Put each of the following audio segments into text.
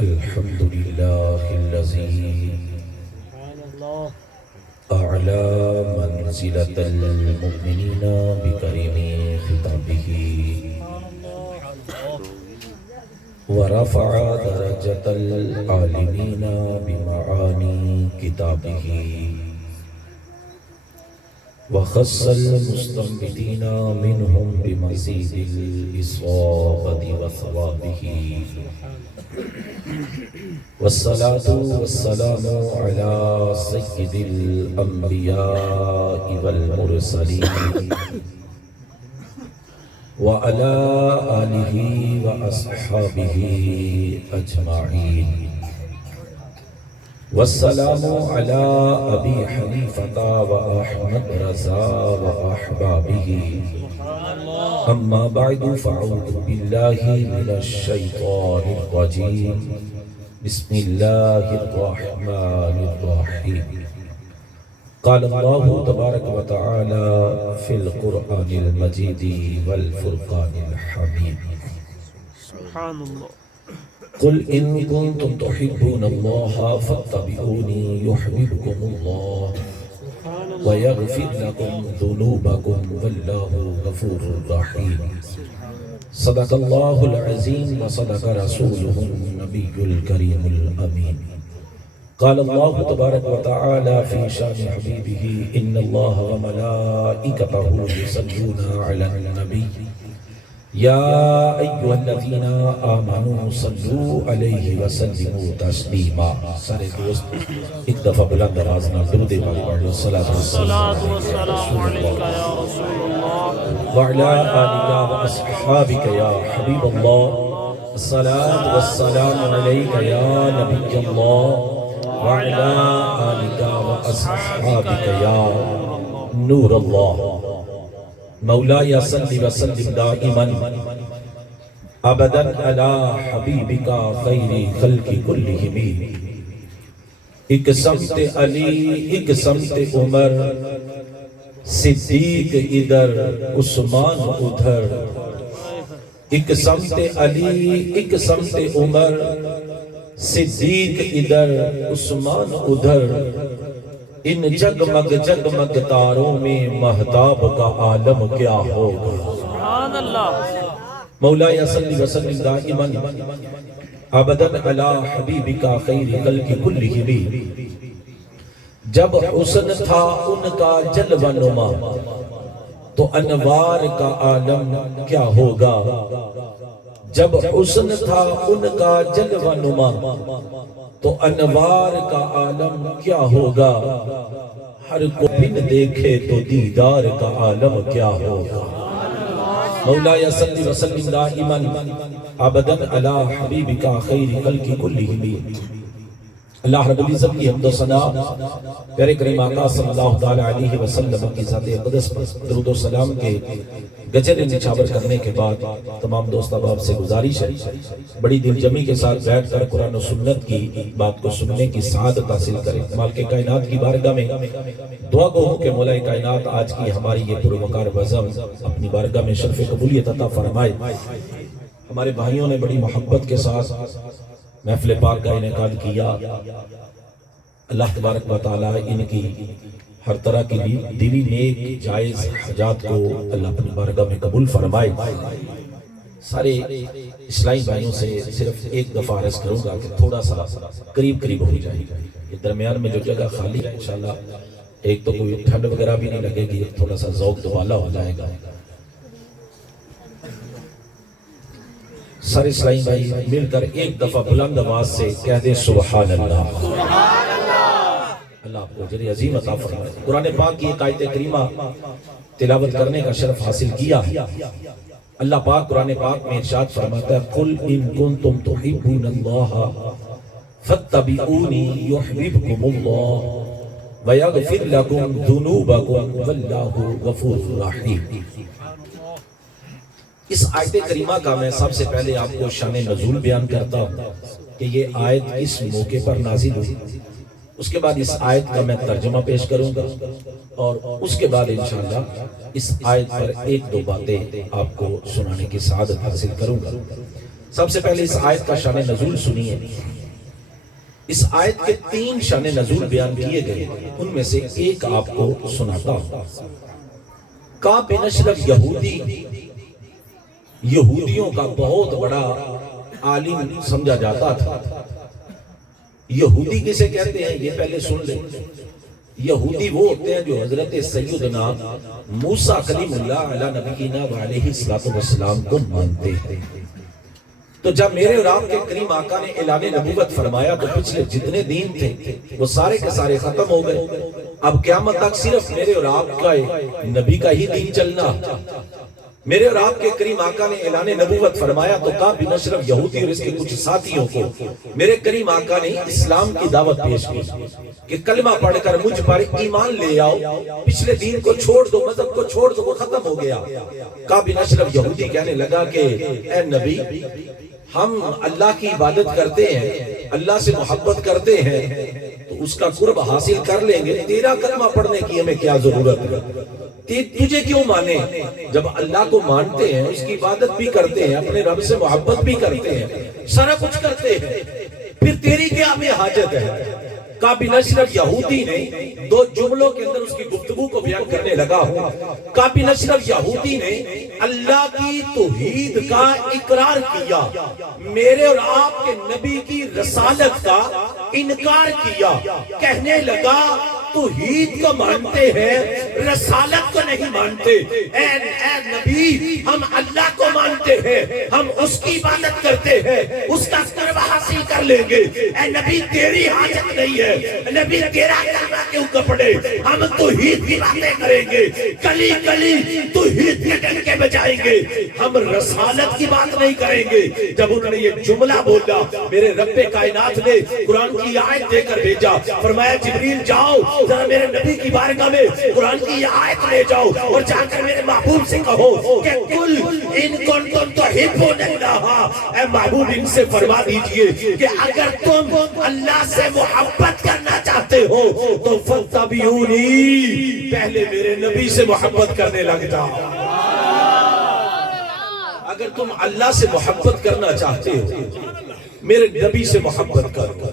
الحمد لله الذي أعلى منزلة المؤمنين بكريم خطابه ورفع درجة العالمين بمعاني كتابه وخص المستنبطين منهم بمزيد الإصابة وثوابه والصلاة والسلام على سيد الأنبياء والمرسلين وعلى آله وأصحابه أجمعين والسلام على أبي حنيفة وأحمد رضا وأحبابه أما بعد فأعوذ بالله من الشيطان الرجيم بسم الله الرحمن الرحيم قال الله تبارك وتعالى في القرآن المجيد والفرقان الحميد سبحان الله قل إن كنتم تحبون الله فاتبعوني يحببكم الله ويغفر لكم ذنوبكم والله غفور رحيم صدق الله العظيم وصدق رسوله النبي الكريم الأمين قال الله تبارك وتعالى في شان حبيبه إن الله وملائكته يصلون على النبي يا أيها الذين آمنوا صلوا عليه وسلموا تسليما سارے دوست ایک دفعہ بلند آواز نال درود پاک پڑھ لو صلاۃ والسلام عليك يا رسول الله وعلى آلك وأصحابك يا حبيب الله الصلاة والسلام عليك يا نبي الله وعلى آلك وأصحابك يا نور الله مولاي صل وسلم دائما ابدا على حبيبك خير خلق كلهم ایک سمت علی ایک سمت عمر صدیق ادھر عثمان ادھر ایک سمت علی ایک سمت عمر صدیق ادھر عثمان ادھر ان جگمگ جگمگ تاروں میں مہتاب کا عالم کیا ہوگا سبحان اللہ مولاي صلی وسلم دائما ابدا علی حبیبک خیر خلق کلہم جب حسن تھا ان کا جلوہ نما تو انوار کا عالم کیا ہوگا جب حسن تھا ان کا جلوہ نما تو انوار کا عالم کیا ہوگا ہر کو بن دیکھے تو دیدار کا عالم کیا ہوگا مولاي صلی وسلم دائما ابدا علی حبیبک خیر خلق کلہم اللہ رب العزت کی حمد و ثنا پیارے کریم آقا صلی اللہ تعالی علیہ وسلم کی ذات اقدس پر درود و سلام کے گجرے نچھاور کرنے کے بعد تمام دوست احباب سے گزارش ہے بڑی دل جمی کے ساتھ بیٹھ کر قرآن و سنت کی بات کو سننے کی سعادت حاصل کریں مالک کائنات کی بارگاہ میں دعا گو ہوں کہ مولا کائنات آج کی ہماری یہ پروکار بزم اپنی بارگاہ میں شرف قبولیت عطا فرمائے ہمارے بھائیوں نے بڑی محبت کے ساتھ محفل پاک کا انعقاد کیا اللہ تبارک و تعالی ان کی ہر طرح کی دلی نیک جائز حاجات کو اللہ اپنی بارگاہ میں قبول فرمائے سارے اسلامی بھائیوں سے صرف ایک دفعہ عرض کروں گا کہ تھوڑا سا قریب قریب ہو جائے یہ درمیان میں جو جگہ خالی ہے انشاءاللہ ایک تو کوئی ٹھنڈ وغیرہ بھی نہیں لگے گی تھوڑا سا ذوق دوبالا ہو جائے گا سارے اسلامی بھائی مل کر ایک دفعہ بلند آواز سے کہہ دیں سبحان اللہ اللہ آپ کو اجر عظیم عطا فرمائے قرآن پاک کی ایک آیت کریمہ تلاوت کرنے کا شرف حاصل کیا اللہ پاک قرآن پاک میں ارشاد فرماتا ہے قل ان کنتم تحبون اللہ فاتبعونی یحببکم اللہ ویغفر لکم ذنوبکم واللہ غفور رحیم اس آیت کریمہ کا میں سب سے پہلے آپ کو شان نزول بیان کرتا ہوں کہ یہ آیت اس موقع پر نازل ہوئی اس کے بعد اس آیت کا میں ترجمہ پیش کروں گا اور اس کے بعد انشاءاللہ اس آیت پر ایک دو باتیں آپ کو سنانے کی سعادت حاصل کروں گا سب سے پہلے اس آیت کا شان نزول سنیے. اس آیت کے 3 شان نزول بیان کیے گئے، ان میں سے ایک آپ کو سناتا ہوں. کعب بن اشرف یہودیوں کا بہت بڑا عالم سمجھا جاتا تھا. یہودی کسے کہتے ہیں یہ پہلے سن لیں. یہودی وہ ہوتے ہیں جو حضرت سیدنا موسیٰ کلیم اللہ علیہ نبینا وعلیہ السلام کو مانتے ہیں. تو جب میرے اور آپ کے کریم آقا نے اعلان نبوت فرمایا تو پچھلے جتنے دین تھے وہ سارے کے سارے ختم ہو گئے. اب قیامت تک صرف میرے اور آپ کا نبی کا ہی دین چلنا. میرے اور آپ کے کریم آقا نے اعلان نبوت فرمایا تو کعب بن اشرف یہودی اور اس کے کچھ ساتھیوں کو میرے کریم آقا نے اسلام کی دعوت پیش کی کہ کلمہ پڑھ کر مجھ پر ایمان لے آؤ، پچھلے دین کو چھوڑ دو، مذہب کو چھوڑ دو، وہ ختم ہو گیا. کعب بن اشرف یہودی کہنے لگا کہ اے نبی، ہم اللہ کی عبادت کرتے ہیں، اللہ سے محبت کرتے ہیں، تو اس کا قرب حاصل کر لیں گے، تیرا کلمہ پڑھنے کی ہمیں کیا ضرورت ہے؟ تجھے کیوں مانے؟ جب اللہ کو مانتے ہیں، اس کی عبادت بھی کرتے ہیں، اپنے رب سے محبت بھی کرتے ہیں، سارا کچھ کرتے ہیں، پھر تیری کیا ہمیں حاجت ہے؟ کعب بن اشرف یہودی نے 2 جملوں کے اندر اس کی گفتگو کو بیان کرنے لگا ہوں. کعب بن اشرف یہودی نے اللہ کی توحید کا اقرار کیا، میرے اور آپ کے نبی کی رسالت کا انکار کیا. کہنے لگا توحید کو مانتے ہیں، رسالت کو نہیں مانتے. اے نبی، ہم اللہ کو مانتے ہیں، ہم اس کی عبادت کرتے ہیں، اس کا قرب حاصل کر لیں گے. اے نبی، تیری حاجت نہیں ہے. نبی، تیرا کلمہ کیوں کپڑے؟ ہم توحید کی باتیں کریں گے، کلی کلی توحید کے ڈنکے بجائیں گے، ہم رسالت کی بات نہیں کریں گے. جب انہوں نے یہ جملہ بولا، میرے رب کائنات نے قرآن کی آیت دے کر بھیجا. فرمایا جبریل جاؤ ذرا میرے نبی کی بارگاہ میں قرآن کی آیت لے جاؤ اور جا کر میرے محبوب سے کہو کہ کل ان کنتم تحبون اللہ، اے محبوب ان سے فرما دیجئے کہ اگر تم اللہ سے محبت کرنا چاہتے ہو تو فاتبعونی، پہلے میرے نبی سے محبت کرنے لگ جاؤ. اگر تم اللہ سے محبت کرنا چاہتے ہو میرے نبی سے محبت کرو.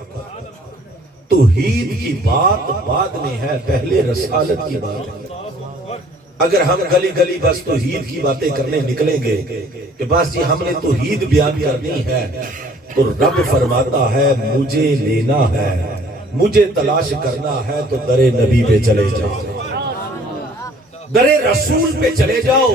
توحید کی بات بعد میں ہے، پہلے رسالت کی بات ہے. اگر ہم گلی گلی بس توحید کی باتیں کرنے نکلیں گے کہ بس جی ہم نے توحید بیان کرنی ہے، تو رب فرماتا ہے مجھے لینا ہے، مجھے تلاش کرنا ہے تو در نبی پہ چلے جاؤ، در رسول پہ چلے جاؤ،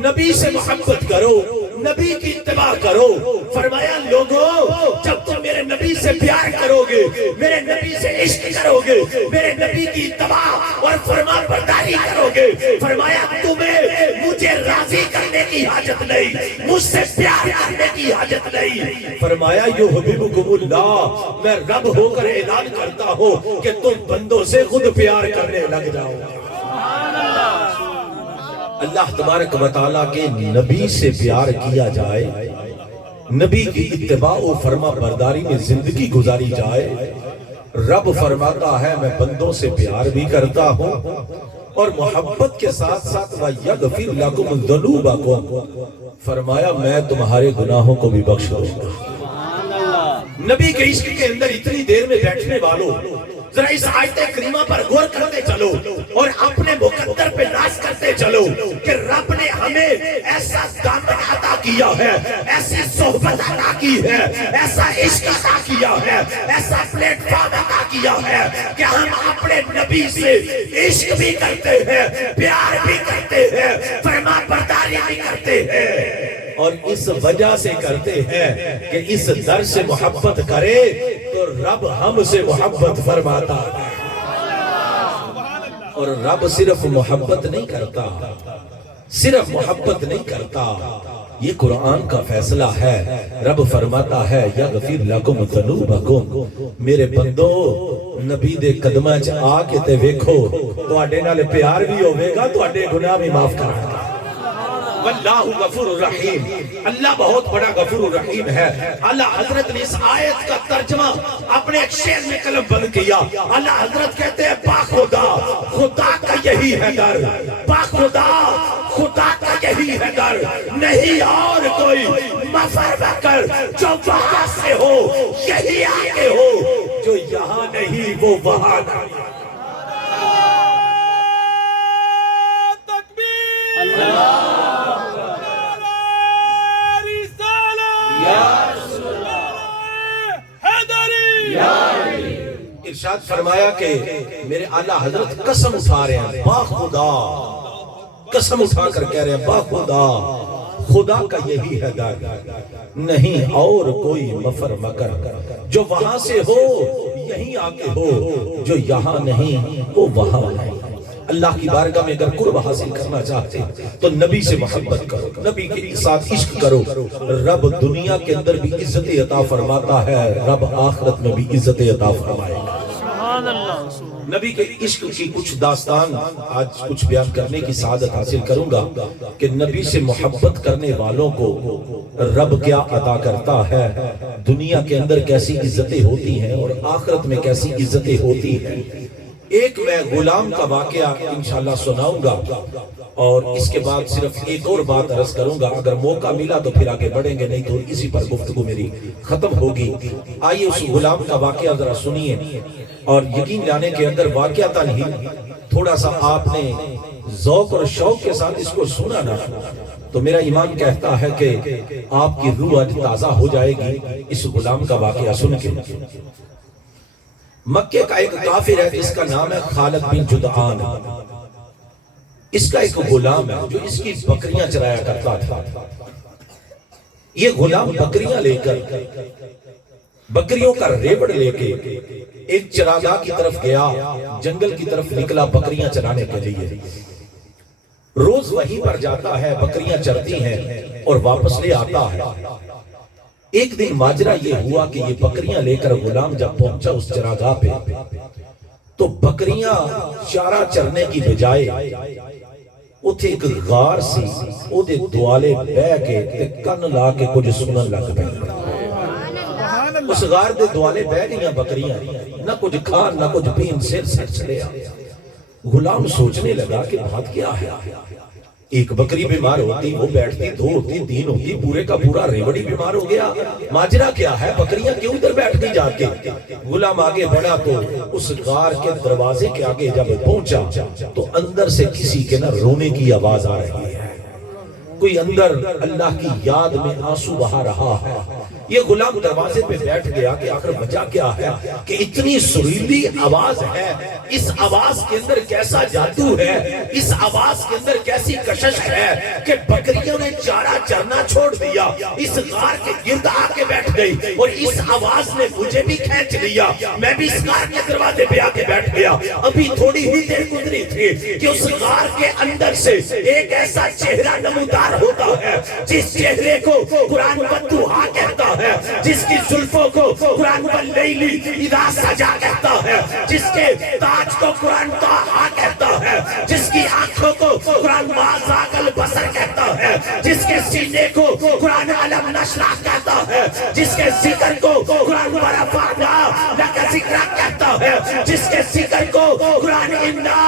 نبی سے محبت کرو، نبی کی اتباع کرو. فرمایا لوگوں، جب تم میرے نبی سے پیار کرو گے، میرے نبی سے عشق کرو گے، میرے نبی کی اتباع اور فرمان برداری کرو گے، فرمایا تمہیں مجھے راضی کرنے کی حاجت نہیں، مجھ سے پیار کرنے کی حاجت نہیں. فرمایا یحببکم اللہ، میں رب ہو کر اعلان کرتا ہوں کہ تم بندوں سے خود پیار کرنے لگ جاؤ. اللہ تبارک و تعالیٰ کے نبی سے پیار کیا جائے، نبی کی اتباع و فرما برداری میں زندگی گزاری جائے. رب فرماتا ہے میں بندوں سے پیار بھی کرتا ہوں اور محبت کے ساتھ ساتھ وَيَغْفِرْ لَكُمْ ذُنُوبَكُمْ، فرمایا میں تمہارے گناہوں کو بھی بخش دوں گا. نبی کے عشق کے اندر اتنی دیر میں بیٹھنے والوں، ذرا اس آیت کریمہ پر غور کرتے چلو اور اپنے مقدر پہ ناز کرتے چلو کہ رب نے ہمیں ایسا دامن عطا کیا ہے، ایسی صحبت عطا کی ہے، ایسا عشق عطا کیا ہے، ایسا پلیٹ فارم عطا کیا ہے کہ ہم اپنے نبی سے عشق بھی کرتے ہیں، پیار بھی کرتے ہیں، فرمان برداری بھی کرتے ہیں. اور اس وجہ سے کرتے ہیں کہ اس در سے محبت کرے تو رب ہم سے محبت فرماتا ہے. اور رب صرف محبت نہیں کرتا، صرف محبت نہیں کرتا، یہ قرآن کا فیصلہ ہے. رب فرماتا ہے یغفر لکم ذنوبکم، میرے بندو نبی دے قدمہ چ آ کے تے ویکھو تواڈے نال پیار بھی ہوے گا، تواڈے گناہ بھی معاف کرے گا. واللہ غفور الرحیم، اللہ بہت بڑا غفور الرحیم ہے. اللہ حضرت نے اس آیت کا ترجمہ اپنے ایک شعر میں قلم بند کیا. اللہ حضرت کہتے ہیں با خدا، خدا کا یہی ہے در، با خدا خدا کا یہی ہے در، نہیں اور کوئی مفر بکر، جو وہاں سے ہو یہی آگے ہو، جو یہاں نہیں وہ وہاں نہیں۔ ارشاد فرمایا کہ میرے اعلیٰ حضرت قسم اٹھا رہے ہیں، با خدا، قسم اٹھا کر کہہ رہے ہیں با خدا، خدا کا یہی ہے در، نہیں اور کوئی مفر مکر، جو وہاں سے ہو یہیں آگے ہو، جو یہاں نہیں وہ وہاں ہے۔ اللہ کی بارگاہ میں اگر قرب حاصل کرنا چاہتے تو نبی سے محبت کرو، نبی کے ساتھ عشق کرو، رب دنیا کے اندر بھی عزت عطا فرماتا ہے، رب آخرت میں بھی عزت عطا فرمائے گا۔ سبحان اللہ۔ نبی کے عشق کی کچھ داستان آج کچھ بیان کرنے کی سعادت حاصل کروں گا کہ نبی سے محبت کرنے والوں کو رب کیا عطا کرتا ہے، دنیا کے اندر کیسی عزتیں ہوتی ہیں اور آخرت میں کیسی عزتیں ہوتی ہیں۔ ایک میں غلام کا واقعہ انشاءاللہ سناؤں گا اور اس کے بعد صرف ایک اور بات عرض کروں گا، اگر موقع ملا تو پھر آگے بڑھیں گے، نہیں تو اسی پر گفتگو میری ختم ہوگی۔ آئیے اس غلام کا واقعہ ذرا سنیے اور یقین لانے کے اندر واقعہ نہیں، تھوڑا سا آپ نے ذوق اور شوق کے ساتھ اس کو سنا نا تو میرا ایمان کہتا ہے کہ آپ کی روح آج تازہ ہو جائے گی اس غلام کا واقعہ سن کے۔ مکے کا ایک کافر ہے جس کا نام ہے خالد بن جدعان، اس کا ایک غلام ہے جو اس کی بکریاں چرایا کرتا تھا۔ یہ غلام بکریاں لے کر، بکریوں کا ریوڑ لے کے ایک چراگاہ کی طرف گیا، جنگل کی طرف نکلا بکریاں چرانے کے لیے۔ روز وہیں پر جاتا ہے، بکریاں چرتی ہیں اور واپس لے آتا ہے۔ ایک دن ماجرا یہ ہوا کہ یہ بکریاں لے کر غلام جب پہنچا اس چراگاہ پہ تو بکریاں چارہ چرنے کی بجائے اتھے ایک غار سی او دے دوالے بے کے تے کن لا کے کچھ سنن لگ پہ۔ اس غار دے دوالے بے گئیاں بکریاں، نہ کچھ کھان نہ کچھ پین، سر سر چڑیا۔ غلام سوچنے لگا کہ بات کیا ہے، ایک بکری بیمار ہوتی، وہ بیٹھتی، دو ہوتی، تین ہوتی، پورے کا پورا ریوڑی بیمار ہو گیا، ماجرا کیا ہے، بکریاں کیوں ادھر بیٹھ گئی جا کے؟ غلام آگے بڑھا تو اس غار کے دروازے کے آگے جب پہنچا تو اندر سے کسی کے نہ رونے کی آواز آ رہی ہے، کوئی اندر اللہ کی یاد میں آنسو بہا رہا ہے۔ یہ غلام دروازے پہ بیٹھ گیا کہ آخر وجہ کیا ہے کہ اتنی سریلی آواز ہے، اس آواز کے اندر کیسا جادو ہے، اس آواز کے اندر کیسی کشش ہے کہ بکریوں نے چارہ چرنا چھوڑ دیا، اس غار کے گرد آ کے بیٹھ گئی اور اس آواز نے مجھے بھی کھینچ لیا، میں بھی اس غار کے دروازے پہ آ کے بیٹھ گیا۔ ابھی تھوڑی ہی دیر گزری تھی کہ اس غار کے اندر سے ایک ایسا چہرہ نمودار ہوتا ہے جس چہرے کو قرآن بدوہا کہتا ہے، جس کی زلفوں کو قرآن واللیلی اذا سجا کہتا ہے، جس کے تاج کو قرآن طٰہٰ کہتا ہے، جس کی آنکھوں کو قرآن ما ذاق البصر کہتا ہے، جس کے سینے کو قرآن علم نشرح کہتا ہے، جس کے ذکر کو قرآن ورفعنا لک ذکرک کہتا ہے، جس کے ذکر کو قرآن انا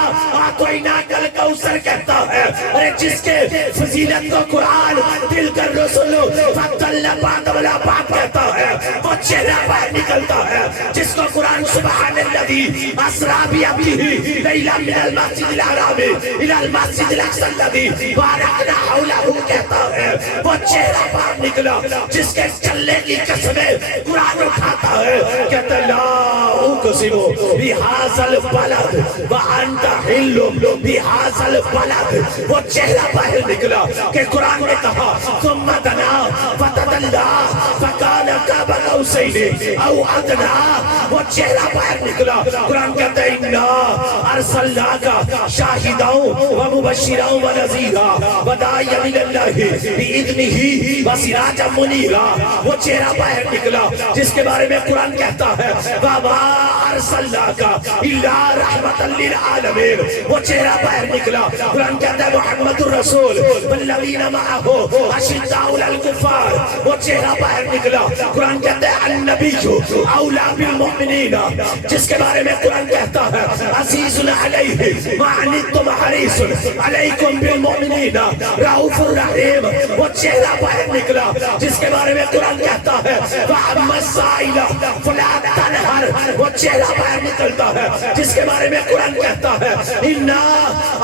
اعطیناک الکوثر کہتا ہے، اور جس کے فضیلت کو قرآن تلک الرسل فضلنا بعضهم باپ کہتا ہے، وہ چہرہ باہر نکلتا ہے جس کو قرآن سبحان الذی اسریٰ بعبدہ لیلا من المسجد الحرام الی المسجد الاقصی الذی بارکنا حولہ کہتا ہے، وہ چہرہ باہر نکلا جس کے چلنے کی قسمیں قرآن اٹھاتا ہے، کہتا ہے لا اقسم بہذا البلد وانت حل بہذا البلد۔ وہ چہرہ باہر نکلا کہ قرآن نے کہا ثم دنا فتدلی فکان قاب قوسین او ادنی، وہ چہرہ باہر نکلا، قرآن کہتا ہے انا ارسلناک شاہدا ومبشرا ونذیرا وداعیا الی اللہ باذنہ وسراجا منیرا۔ وہ چہرہ باہر نکلا جس کے بارے میں قرآن کہتا ہے وما ارسلناک الا رحمتا للعالمین۔ وہ چہرہ باہر نکلا، قرآن کہتا ہے محمد الرسول والذین معہ اشداء علی الکفار۔ وہ چہرہ باہر نکلا، قرآن کہتا ہے النبی اولا بالمؤمنین، جس کے بارے میں قرآن کہتا ہے عزیز علیہ ما عنتم حریص علیکم بالمؤمنین رؤوف الرحیم، وہ چہرہ باہر نکلا جس کے بارے میں قرآن کہتا ہے وَأَمَّا السَّائِلَ فَلَا تَنْهَرْ، وہ چہرہ باہر نکلتا ہے جس کے بارے میں قرآن کہتا ہے اِنَّا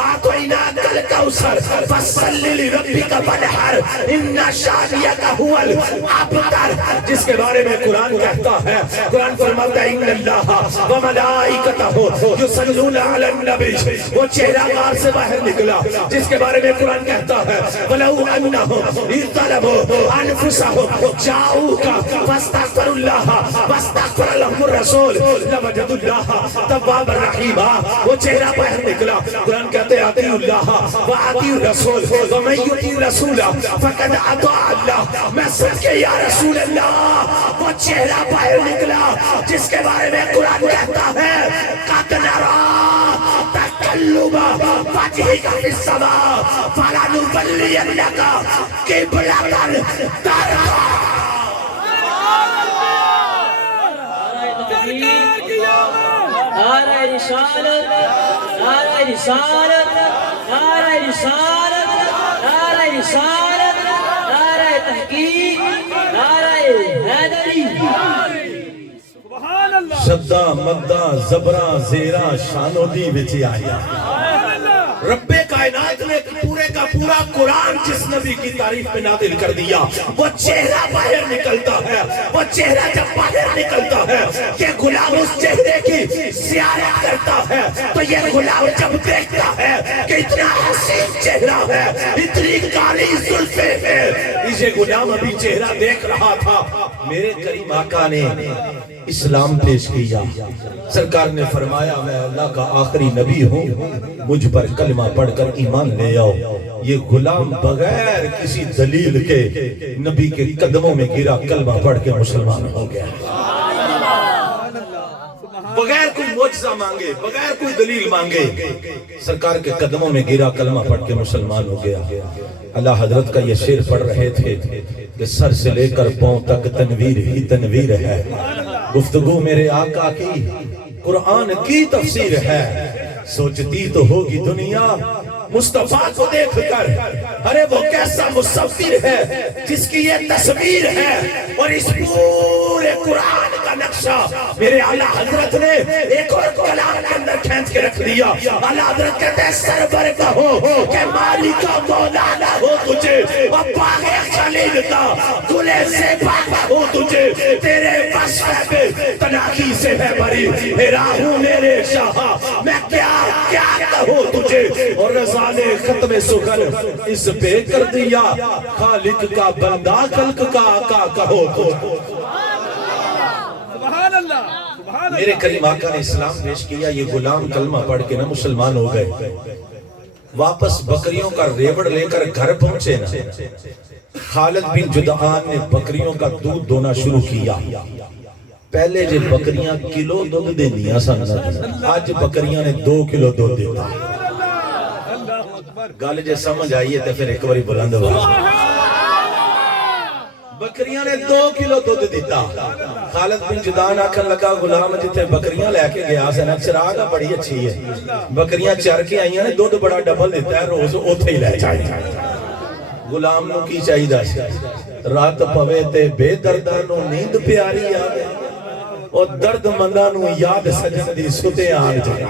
أَعْطَيْنَاكَ الْكَوْثَرَ فَصَلِّ لِرَبِّكَ وَانْحَرْ إِنَّ شَانِئَكَ هُوَ الْأَبْتَرُ، جس کے بارے میں قرآن کہتا ہے، قرآن فرماتا ہے اِنَّ اللَّهَ وَمَلَائِكَتَهُ يُصَلُّونَ عَلَى النَّبِيِّ، وہ چہرہ غار سے باہر نکلا جس کے بارے میں قرآن کہتا ہے وَلَوْ أَنَّهُمْ إِذْ ظَلَمُوا أَنفُسَهُمْ جَاءُوكَ فَاسْتَغْفَرُوا اللَّهَ وَاسْتَغْفَرَ لَهُمُ الرَّسُولُ لَوَجَدُوا اللَّهَ تَوَّابًا رَحِيمًا، وہ چہرہ باہر نکلا، قرآن کہتے ہیں اطیعوا اللہ واطیعوا الرسول ومن یطیع الرسول فقد اطاع اللہ، میں سن کے یا رسول اللہ، وہ چہرہ باہر نکلا جس کے بارے میں قرآن کہتا ہے قد نرى تقلب وجهك في السماء فلنولينك قبلة ترضاها۔ نعرہ رسالت، نعرہ رسالت، نعرہ رسالت، نعرہ رسالت، نعرہ تحقیق، نعرہ حیدری۔ شدہ مدہ زبرہ زیرہ شانو دی بچی آیا، رب کائنات نے پورے کا پورا قرآن جس نبی کی تعریف میں نازل کر دیا، وہ چہرہ باہر نکلتا ہے، وہ چہرہ جب باہر نکلتا ہے کہ غلام اس چہرے کی زیارت کرتا ہے تو یہ غلام جب دیکھتا ہے کہ اتنا حسین چہرہ ہے، اتنی کالی زلفیں ہیں، اسے غلام ابھی چہرہ دیکھ رہا تھا، میرے کریم آقا نے اسلام پیش کیا، سرکار نے فرمایا میں اللہ کا آخری نبی ہوں، مجھ پر کلمہ پڑھ کر ایمان لے آؤ۔ یہ غلام بغیر کسی دلیل کے نبی کے قدموں میں گرا، کلمہ پڑھ کے مسلمان ہو گیا، بغیر کوئی معجزہ مانگے، بغیر کوئی دلیل مانگے، سرکار کے قدموں میں گرا، کلمہ پڑھ کے مسلمان ہو گیا۔ اللہ حضرت کا یہ شعر پڑھ رہے تھے کہ سر سے لے کر پاؤں تک تنویر ہی تنویر ہے، گفتگو میرے آقا کی قرآن کی تفسیر ہے، سوچتی تو ہوگی دنیا مصطفیٰ کو دیکھ کر ارے وہ کیسا مصور ہے جس کی یہ تصویر ہے، اور اس پورے قرآن کا نقشہ میرے اعلیٰ حضرت نے ایک اور کلام کے اندر کھینچ کے رکھ دیا۔ اعلیٰ حضرت کہتے ہیں سرور کہو کہ مالکا مولانا ہو تجھے، اور باغ خلیل کا گلے سے پاک ہو تجھے، تیرے وصف پہ تناقی سے ہے بری، میرا ہوں میرے شاہ میں کیا کہوں تجھے، اور رضا نے ختم سخن اس پہ کر دیا، خالق کا بندہ خلق کا آقا کہو تو۔ میرے کریم آقا نے اسلام پیش کیا، یہ غلام کلمہ پڑھ کے نہ مسلمان ہو گئے، واپس بکریوں کا ریوڑ لے کر گھر پہنچے نا، خالد بن جدعان نے بکریوں کا دودھ دونا شروع کیا۔ پہلے جو بکریاں کلو دودھ دے دیا سن، آج بکریاں نے 2 کلو دودھ دیتا۔ گل جے سمجھ آئیے تو پھر ایک باری بلند ہوا، بکریاں نے 2 کلو دودھ دیتا۔ خالد بن جدعان آکھن لگا غلام جتے بکریاں لے کے گیا سن، چراغ بڑی اچھی ہے، بکریاں چر کے آئیاں نے دودھ بڑا ڈبل دیتا ہے، روز اوتھے ہی لے جائیں۔ غلام نو کی چاہیے دا سی، رات پوے تے بے دردانو نیند پیاری آگے، اور درد مندانو یاد سجن دی ستے آن جائے۔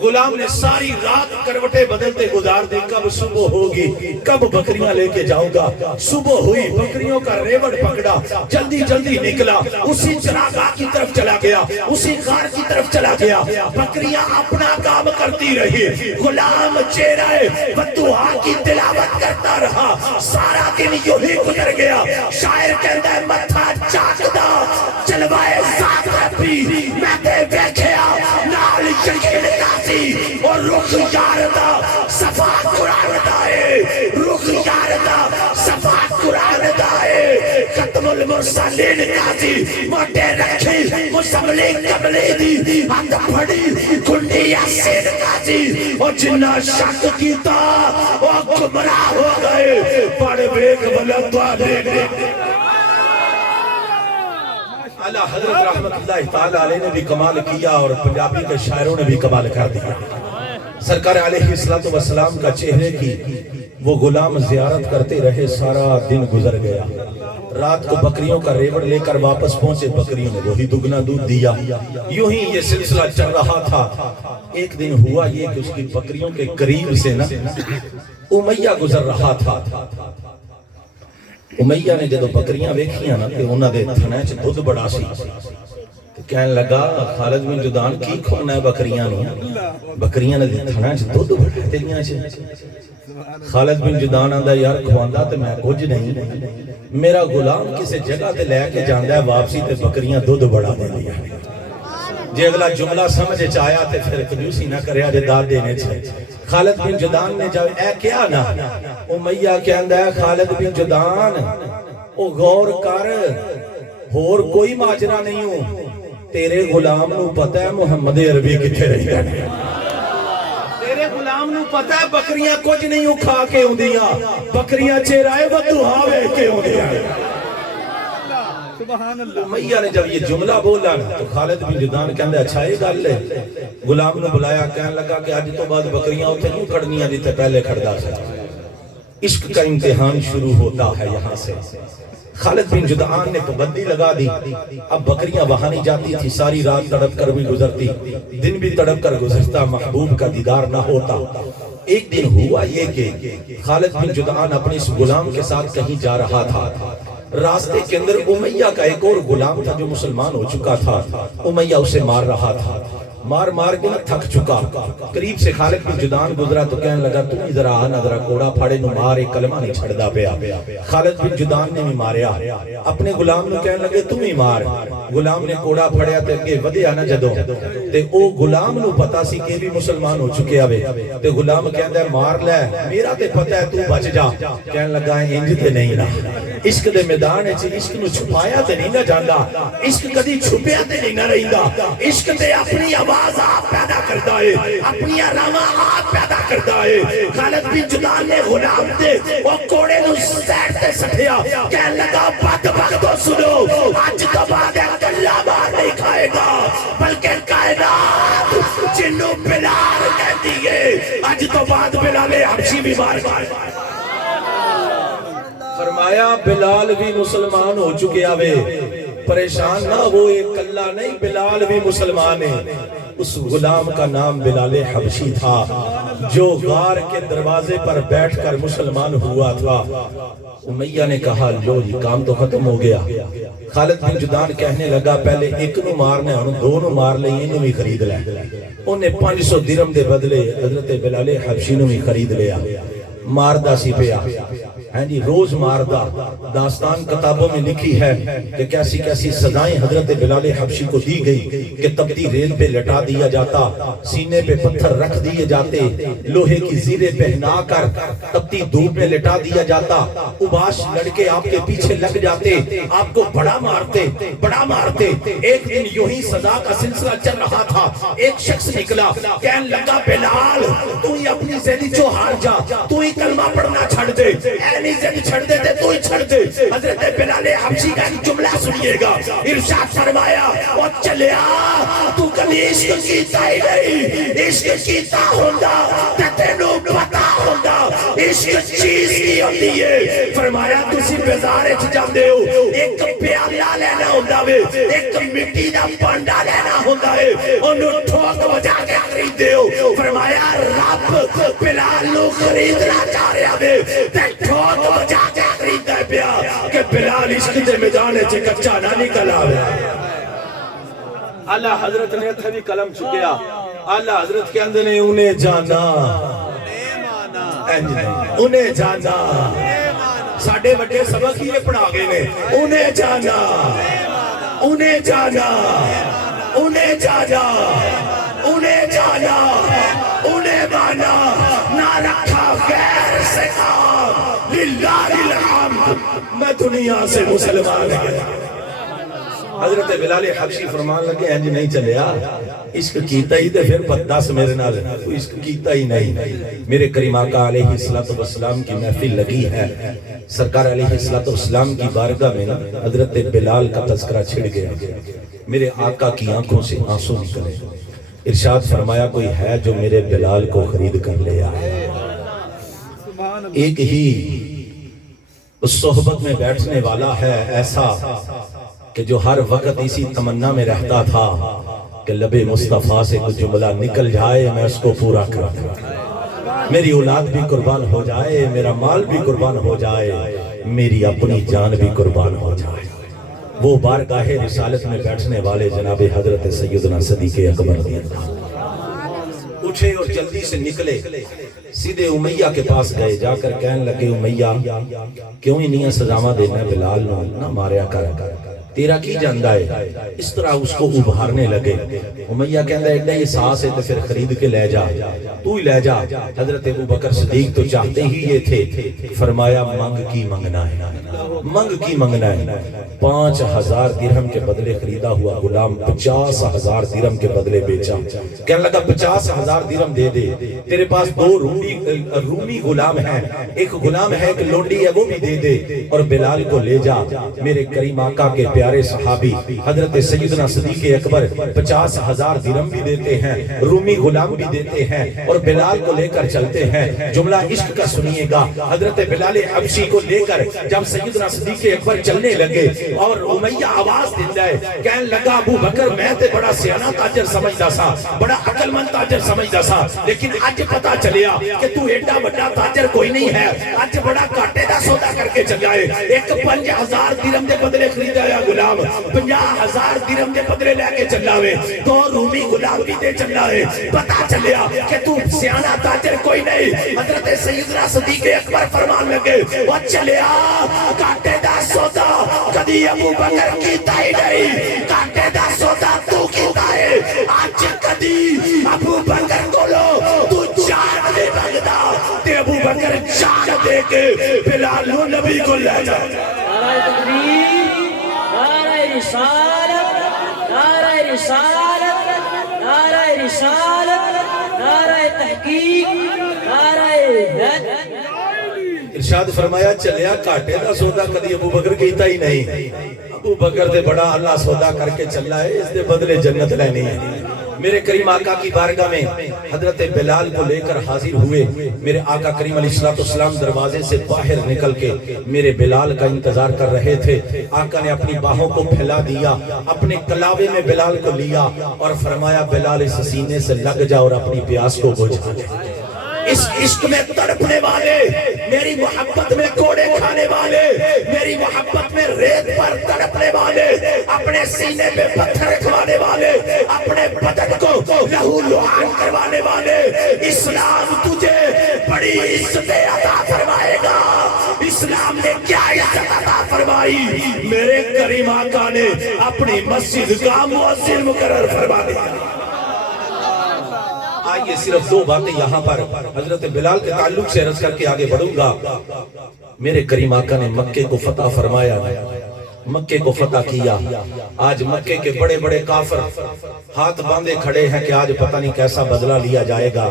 غلام نے ساری رات کروٹے بدلتے گزار دی، کب صبح ہوگی، کب بکریاں لے کے جاؤں گا۔ صبح ہوئی، بکریوں کا ریوڑ پکڑا، جلدی جلدی نکلا، اسی چراگاہ کی طرف چلا گیا، اسی غار کی طرف چلا گیا، بکریاں اپنا کام کرتی رہی، غلام چہرہ بددعا کی تلاوت کرتا رہا۔ سارا دن یوں ہی گزر گیا، شاعر کہتا ہے متھا چاکدا چلوائے ذات ربی، میں تے ویکھیا نال یقین اور رخ یاردا صفا قرآن دائے، رخ یاردا صفا قرآن دائے، ختم المرسلین قاضی موٹے رکھی مسملی قبلی دی، ہاتھ پھڑی کنڈی یاسین قاضی، اور جنہ شک کیتا وہ گمراہ ہو گئے، پڑھ بیک بلندہ دے اعلیٰ حضرت رحمت اللہ تعالیٰ علیہ نے بھی کمال کیا اور پنجابی کے شاعروں نے بھی کمال کر دیا. سرکار علیہ السلام کا چہرے کی وہ غلام زیارت کرتے رہے, سارا دن گزر گیا. رات کو بکریوں کا ریوڑ لے کر واپس پہنچے, بکریوں نے وہی دگنا دودھ دیا. یوں ہی یہ سلسلہ چل رہا تھا. ایک دن ہوا یہ کہ اس کی بکریوں کے قریب سے نا امیہ گزر رہا تھا. امیہ نے جدو بکریاں ویکھیاں نا کہ انہاں دے تھنے چ دودھ بڑا سی, کہنے لگا خالد بن جدعان کی کھونا ہے بکریاں نو, بکریاں نے تھنے چ دودھ بڑا تیریاں چ. خالد بن جدعان آندا یار کھواندا تے میں کچھ نہیں, میرا غلام کسی جگہ تے لے کے جاندا ہے واپسی تے بکریاں دودھ بڑا دیندیاں. جے اگلا جملہ سمجھ چ آیا تے پھر کنجوسی نہ کریا جے داد دینے چ. خالد بن جدعان نے جب اے کیا نا, امیہ کہندا ہے خالد بن جدعان او غور کر, اور کوئی ماجرا نہیں ہوں, تیرے غلام نو پتہ ہے محمد عربی کتھے رہندا ہے, تیرے غلام نو پتہ ہے بکریاں کچھ نہیں کھا کے ہوندیاں, بکریاں چہرائے ودوہا ویکھ کے ہوندیاں. امیہ نے جب یہ جملہ بولا تو خالد بن جدعان کہندے اچھا یہ گل ہے. غلام نے بلایا, کہنے لگا کہ آج تو بعد بکریاں اتنے کیوں کھڑنیاں جتے پہلے کھڑدا سا. عشق کا امتحان شروع ہوتا ہے یہاں سے. خالد بن جدعان نے پابندی لگا دی, اب بکریاں وہاں نہیں جاتی تھی, ساری رات تڑپ کر بھی گزرتی, دن بھی تڑپ کر گزرتا, محبوب کا دیدار نہ ہوتا. ایک دن ہوا یہ کہ خالد بن جدعان اپنے اس غلام کے ساتھ کہیں جا رہا تھا. راستے کے اندر امیہ کا ایک اور غلام تھا جو مسلمان ہو چکا تھا. امیہ اسے مار رہا تھا, مار مار کے نہ تھک چکا. قریب سے خالد بن جدعان گزرا تو کہنے لگا تو ادھر آنا, ذرا کوڑا پھاڑے نو مار, ایک کلمہ نہیں چھڑدا پیا. خالد بن جدعان نے بھی ماریا, اپنے غلام نو کہنے لگے تم ہی مار. غلام نے کوڑا پھڑیا تے اگے ودیا نہ جدوں تے او غلام نو پتا سی کہ بھی مسلمان ہو چکے آوے, تے غلام کہندا ہے مار لے, میرا تے پتہ ہے تو بچ جا. کہنے لگا انج تے نہیں نا, عشق دے میدان وچ عشق نو چھپایا تے نہیں نہ جاندا, عشق کدی چھپیا تے نہیں نہ رہندا. عشق تے اپنی آواز آپ پیدا کرتا ہے, اپنی رواں آپ پیدا کرتا ہے. خالد بن جدعان نے غلام دے وہ کوڑے نو سیٹ تے سٹیا, کہنے لگا بدبختو سنو, آج تو بعد کلہ مار نہیں کھائے گا بلکہ کائنات جنو بلال کہتی ہے, آج تو بعد بلال حبشی بھی مار کھائے گا. فرمایا بلال بھی مسلمان ہو چکے آوے, پریشان نہ وہ ایک کلہ نہیں, بلال بھی مسلمان ہے. اس غلام کا نام بلال حبشی تھا جو غار کے دروازے پر بیٹھ کر مسلمان ہوا تھا. امیہ نے کہا لو یہ کام تو ختم ہو گیا. خالد بن جدعان کہنے لگا پہلے ایک نو مارنے اور دو نو مار لے, انہوں بھی خرید لے. انہیں 500 درہم دے بدلے حضرت بلال حبشی نو بھی خرید لیا. ماردہ سی پیا, جی روز ماردہ. داستان کتابوں میں لکھی ہے کہ کیسی کیسی سزائیں حضرت بلال حبشی کو دی گئی کہ تپتی ریل پہ لٹا دیا جاتا, سینے پہ پتھر رکھ دیے جاتے, لوہے کی زیریں پہنا کر تپتی دھوپ میں لٹا دیا جاتا, اباش لڑکے آپ کے پیچھے لگ جاتے, آپ کو بڑا مارتے بڑا مارتے. ایک دن یوں ہی سزا کا سلسلہ چل رہا تھا. ایک شخص نکلا, کہنے لگا بلال تو ہی اپنی زیدی جو ہار جا, تو ہی کلمہ پڑھنا چھڑ دے, چھڑ دے تو ہی چھڑ دے. حضرت بلال حبشی کا ایک جملہ سنیے گا, ارشاد فرمایا او چلیا تو کبھی عشق کیتا ہی نہیں, عشق کیتا ہوندا تے تینو پتا ہوندا عشق چیز کی ہوندی ہے. فرمایا تسی بازار وچ جاندے ہو, ایک پیالہ لینا ہوندا وے, ایک مٹی دا پانڈا لینا ہوندا ہے, اونوں ٹھوک وجا کے خریدے ہو. فرمایا رب بلال نو خریدنا چاہ رہا وے تے ٹھوک وجا کے خریددا پیا کہ بلال عشق دے میدان وچ کچا نہ نکل آوے. اللہ حضرت نے اتھے بھی قلم چکیا. اللہ حضرت کے اندر نے انہیں جانا, انہیں جانا, ساڑھے بڑے سبق ہی پڑھا گئے نے, انہیں جانا, انہیں جانا, انہیں جانا, انہیں جانا, انہیں مانا, نہ رکھا غیر سے کام, للہ الحمد, میں دنیا سے مسلمان گیا. حضرت بلال حبشی فرمان لگے ہیں جی نہیں چلیا عشق کیتا ہی تے پھر دس میرے نال تو عشق کیتا ہی نہیں. میرے کریم آقا علیہ السلام کی محفل لگی ہے. سرکار علیہ السلام کی بارگاہ میں حضرت بلال کا تذکرہ چھڑ گیا. میرے آقا کی آنکھوں سے آنسو نکلے. ارشاد فرمایا کوئی ہے جو میرے بلال کو خرید کر لے آئے. ایک ہی اس صحبت میں بیٹھنے والا ہے ایسا کہ جو ہر وقت اسی تمنا میں رہتا تھا کہ لب مصطفیٰ سے کچھ جملہ نکل جائے میں اس کو پورا کر دوں. میری اولاد بھی قربان ہو جائے, میرا مال بھی قربان ہو جائے, میری اپنی جان بھی قربان ہو جائے. وہ بارگاہ رسالت میں بیٹھنے والے جناب حضرت سیدنا صدیق اکبر رضی اللہ عنہ اٹھے اور جلدی سے نکلے, سیدھے امیہ کے پاس گئے. جا کر کہنے لگے امیہ کیوں ہی نہیں سزاواں دینا بلال نو نہ ماریا کر, تیرا کی جاندہ ہے. اس طرح اس کو ابھارنے لگے. امیہ کہندہ ایڈا یہ ساس ہے تو پھر خرید کے لے جا, تو ہی لے جا. حضرت ابوبکر صدیق تو چاہتے ہی یہ تھے. فرمایا منگ کی منگنا ہے, منگ کی منگنا ہے. 5,000 درہم کے بدلے خریدا ہوا غلام 50,000 درہم کے بدلے بیچا. کہنے لگا 50,000 درہم دے دے, تیرے پاس 2 رومی غلام ہیں, ایک غلام ہے ایک لونڈی ہے وہ بھی دے دے, اور بلال کو لے جا. میرے کریم آقا کے پیارے صحابی حضرت سیدنا صدیق اکبر 50,000 درہم بھی دیتے ہیں, رومی غلام بھی دیتے ہیں, اور بلال کو لے کر چلتے ہیں. جملہ عشق کا سنیے گا. حضرت بلال حبشی کو لے کر جب سیدنا صدیق اکبر چلنے لگے اور امیہ آواز دیندہ ہے, کہنے لگا ابو بکر میں تے بڑا سیانہ تاجر سمجھدا سا, بڑا عقل مند تاجر سمجھدا سا, لیکن آج پتا چلیا کہ تو ایڈا بڑا تاجر کوئی نہیں ہے. آج بڑا کاٹے دا سودا کر کے چل جائے. ایک 5,000 درہم دے بدلے خریدا ہے غلام, 50,000 درہم دے بدلے لے کے چلا ہے, 2 رومی غلام بھی دے چلا ہے. پتا چلیا کہ تو سیانہ تاجر کوئی نہیں. حضرت سیدنا صدیق اکبر فرمان لگے وہ چلیا کاٹے دا سودا کدی ابو بکر کیتا ہی نہیں, کاٹے دا سودا تو کیتا ہے. آج کدی ابو بکر کو لو تو جان دے بگدا تے ابو بکر جان دے کے بلال نبی کو لے جا. نعرہ تکبیر, نعرہ رسالت, نعرہ رسالت, نعرہ رسالت, نعرہ تحقیق, نعرہ حیدر. ارشاد فرمایا چلیا کاٹے دا سودا کدی ابو بکر کیتا ہی نہیں. ابو بکر دے بڑا اللہ سودا کر کے چلا ہے, اس دے بدلے جنت لینی ہے. میرے کریم آقا کی بارگاہ میں حضرت بلال کو لے کر حاضر ہوئے. میرے آقا کریم علیہ السلام دروازے سے باہر نکل کے میرے بلال کا انتظار کر رہے تھے. آقا نے اپنی باہوں کو پھیلا دیا, اپنے کلاوے میں بلال کو لیا اور فرمایا بلال اس سینے سے لگ جا اور اپنی پیاس کو بجھا دے. اس عشق میں تڑپنے والے, میری محبت میں کوڑے کھانے والے, میری محبت میں ریت پر تڑپنے والے, اپنے سینے پہ پتھر کھوانے والے, اپنے بدن کو لہو لعان کروانے والے, اسلام تجھے بڑی عزت عطا فرمائے گا. اسلام نے کیا عزت عطا فرمائی, میرے کریم آقا نے اپنی مسجد کا مؤذن مقرر فرما دیا. آئیے صرف 2 باتیں یہاں پر حضرت بلال کے تعلق سے عرض کر کے آگے بڑھوں گا. میرے کریم آقا نے مکے کو فتح فرمایا, مکے کو فتح کیا. آج مکے کے بڑے بڑے کافر ہاتھ باندھے کھڑے ہیں کہ آج پتہ نہیں کیسا بدلہ لیا جائے گا,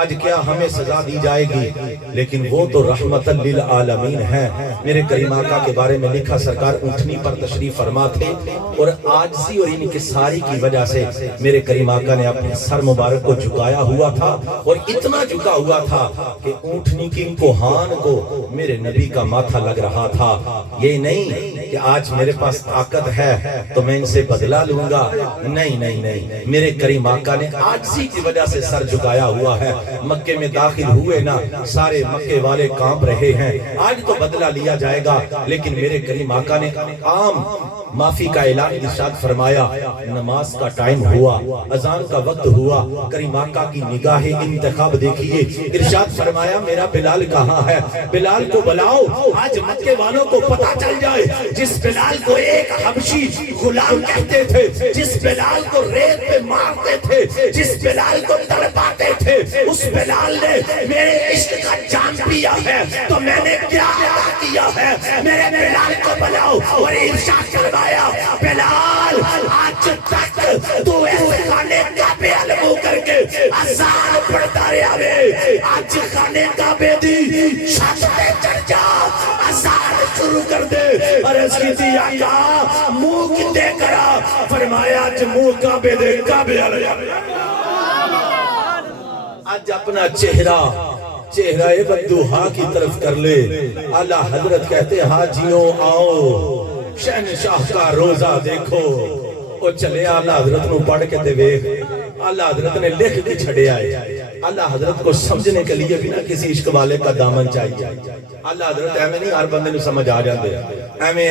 آج کیا ہمیں سزا دی جائے گی. لیکن وہ تو رحمت للعالمین ہیں. میرے کریم آقا کے بارے میں لکھا سرکار اونٹنی پر تشریف فرما تھے, اور عاجزی اور انکساری کی وجہ سے میرے کریم آقا نے اپنے سر مبارک کو جھکایا ہوا تھا, اور اتنا جھکا ہوا تھا کہ اونٹنی کی کوہان کو میرے نبی کا ماتھا لگ رہا تھا. یہ نہیں کہ آج میرے پاس طاقت ہے تو میں ان سے بدلہ لوں گا, نہیں نہیں نہیں. میرے کریم آقا نے عاجزی کی وجہ سے سر جھکایا ہوا ہے. مکے میں داخل ہوئے نا, سارے مکے والے کانپ رہے ہیں, آج تو بدلہ لیا جائے گا. لیکن میرے کریم آقا نے عام معافی کا اعلان ارشاد فرمایا. نماز کا ٹائم ہوا, اذان کا وقت ہوا, کریم آقا کی نگاہ انتخاب دیکھیے. ارشاد فرمایا میرا بلال کہاں ہے, بلال کو بلاؤ. آج مکے والوں کو پتا چل جائے جس بلال کو ایک حبشی غلام کہتے تھے, جس بلال کو ریت پہ مارتے تھے, جس بلال کو تڑپاتے تھے, اس بلال نے میرے عشق کا جام پیا ہے تو میں نے کیا ادا کیا ہے. میرے بلال کو بلاؤ اور ارشاد فرمایا فرمایا بلال آج تک تو ایسے خانے کعبے علمو کر کے اذان پڑھتا رہا وے، آج خانے کعبے دی چھت پہ چڑھ جا اذان شروع کر دے۔ عرض کی تھی آقا منہ کتے کرا؟ فرمایا آج منہ کعبے دے کعبے علمو۔ آج اپنا چہرہ بدوحا کی طرف کر لے۔ اعلیٰ حضرت کہتے حاجیوں آؤ شہنشاہ کا روزہ دیکھو۔ وہ چلے اعلیٰ حضرت نو پڑھ کے دے وے، اعلیٰ حضرت نے لکھ کے چھڑے آئے۔ اعلیٰ حضرت کو سمجھنے کے لیے بھی نہ کسی عشق والے کا دامن چاہیے۔ اعلیٰ حضرت ایمیں نہیں ہر بندے نو سمجھ آ جاندے، ایمیں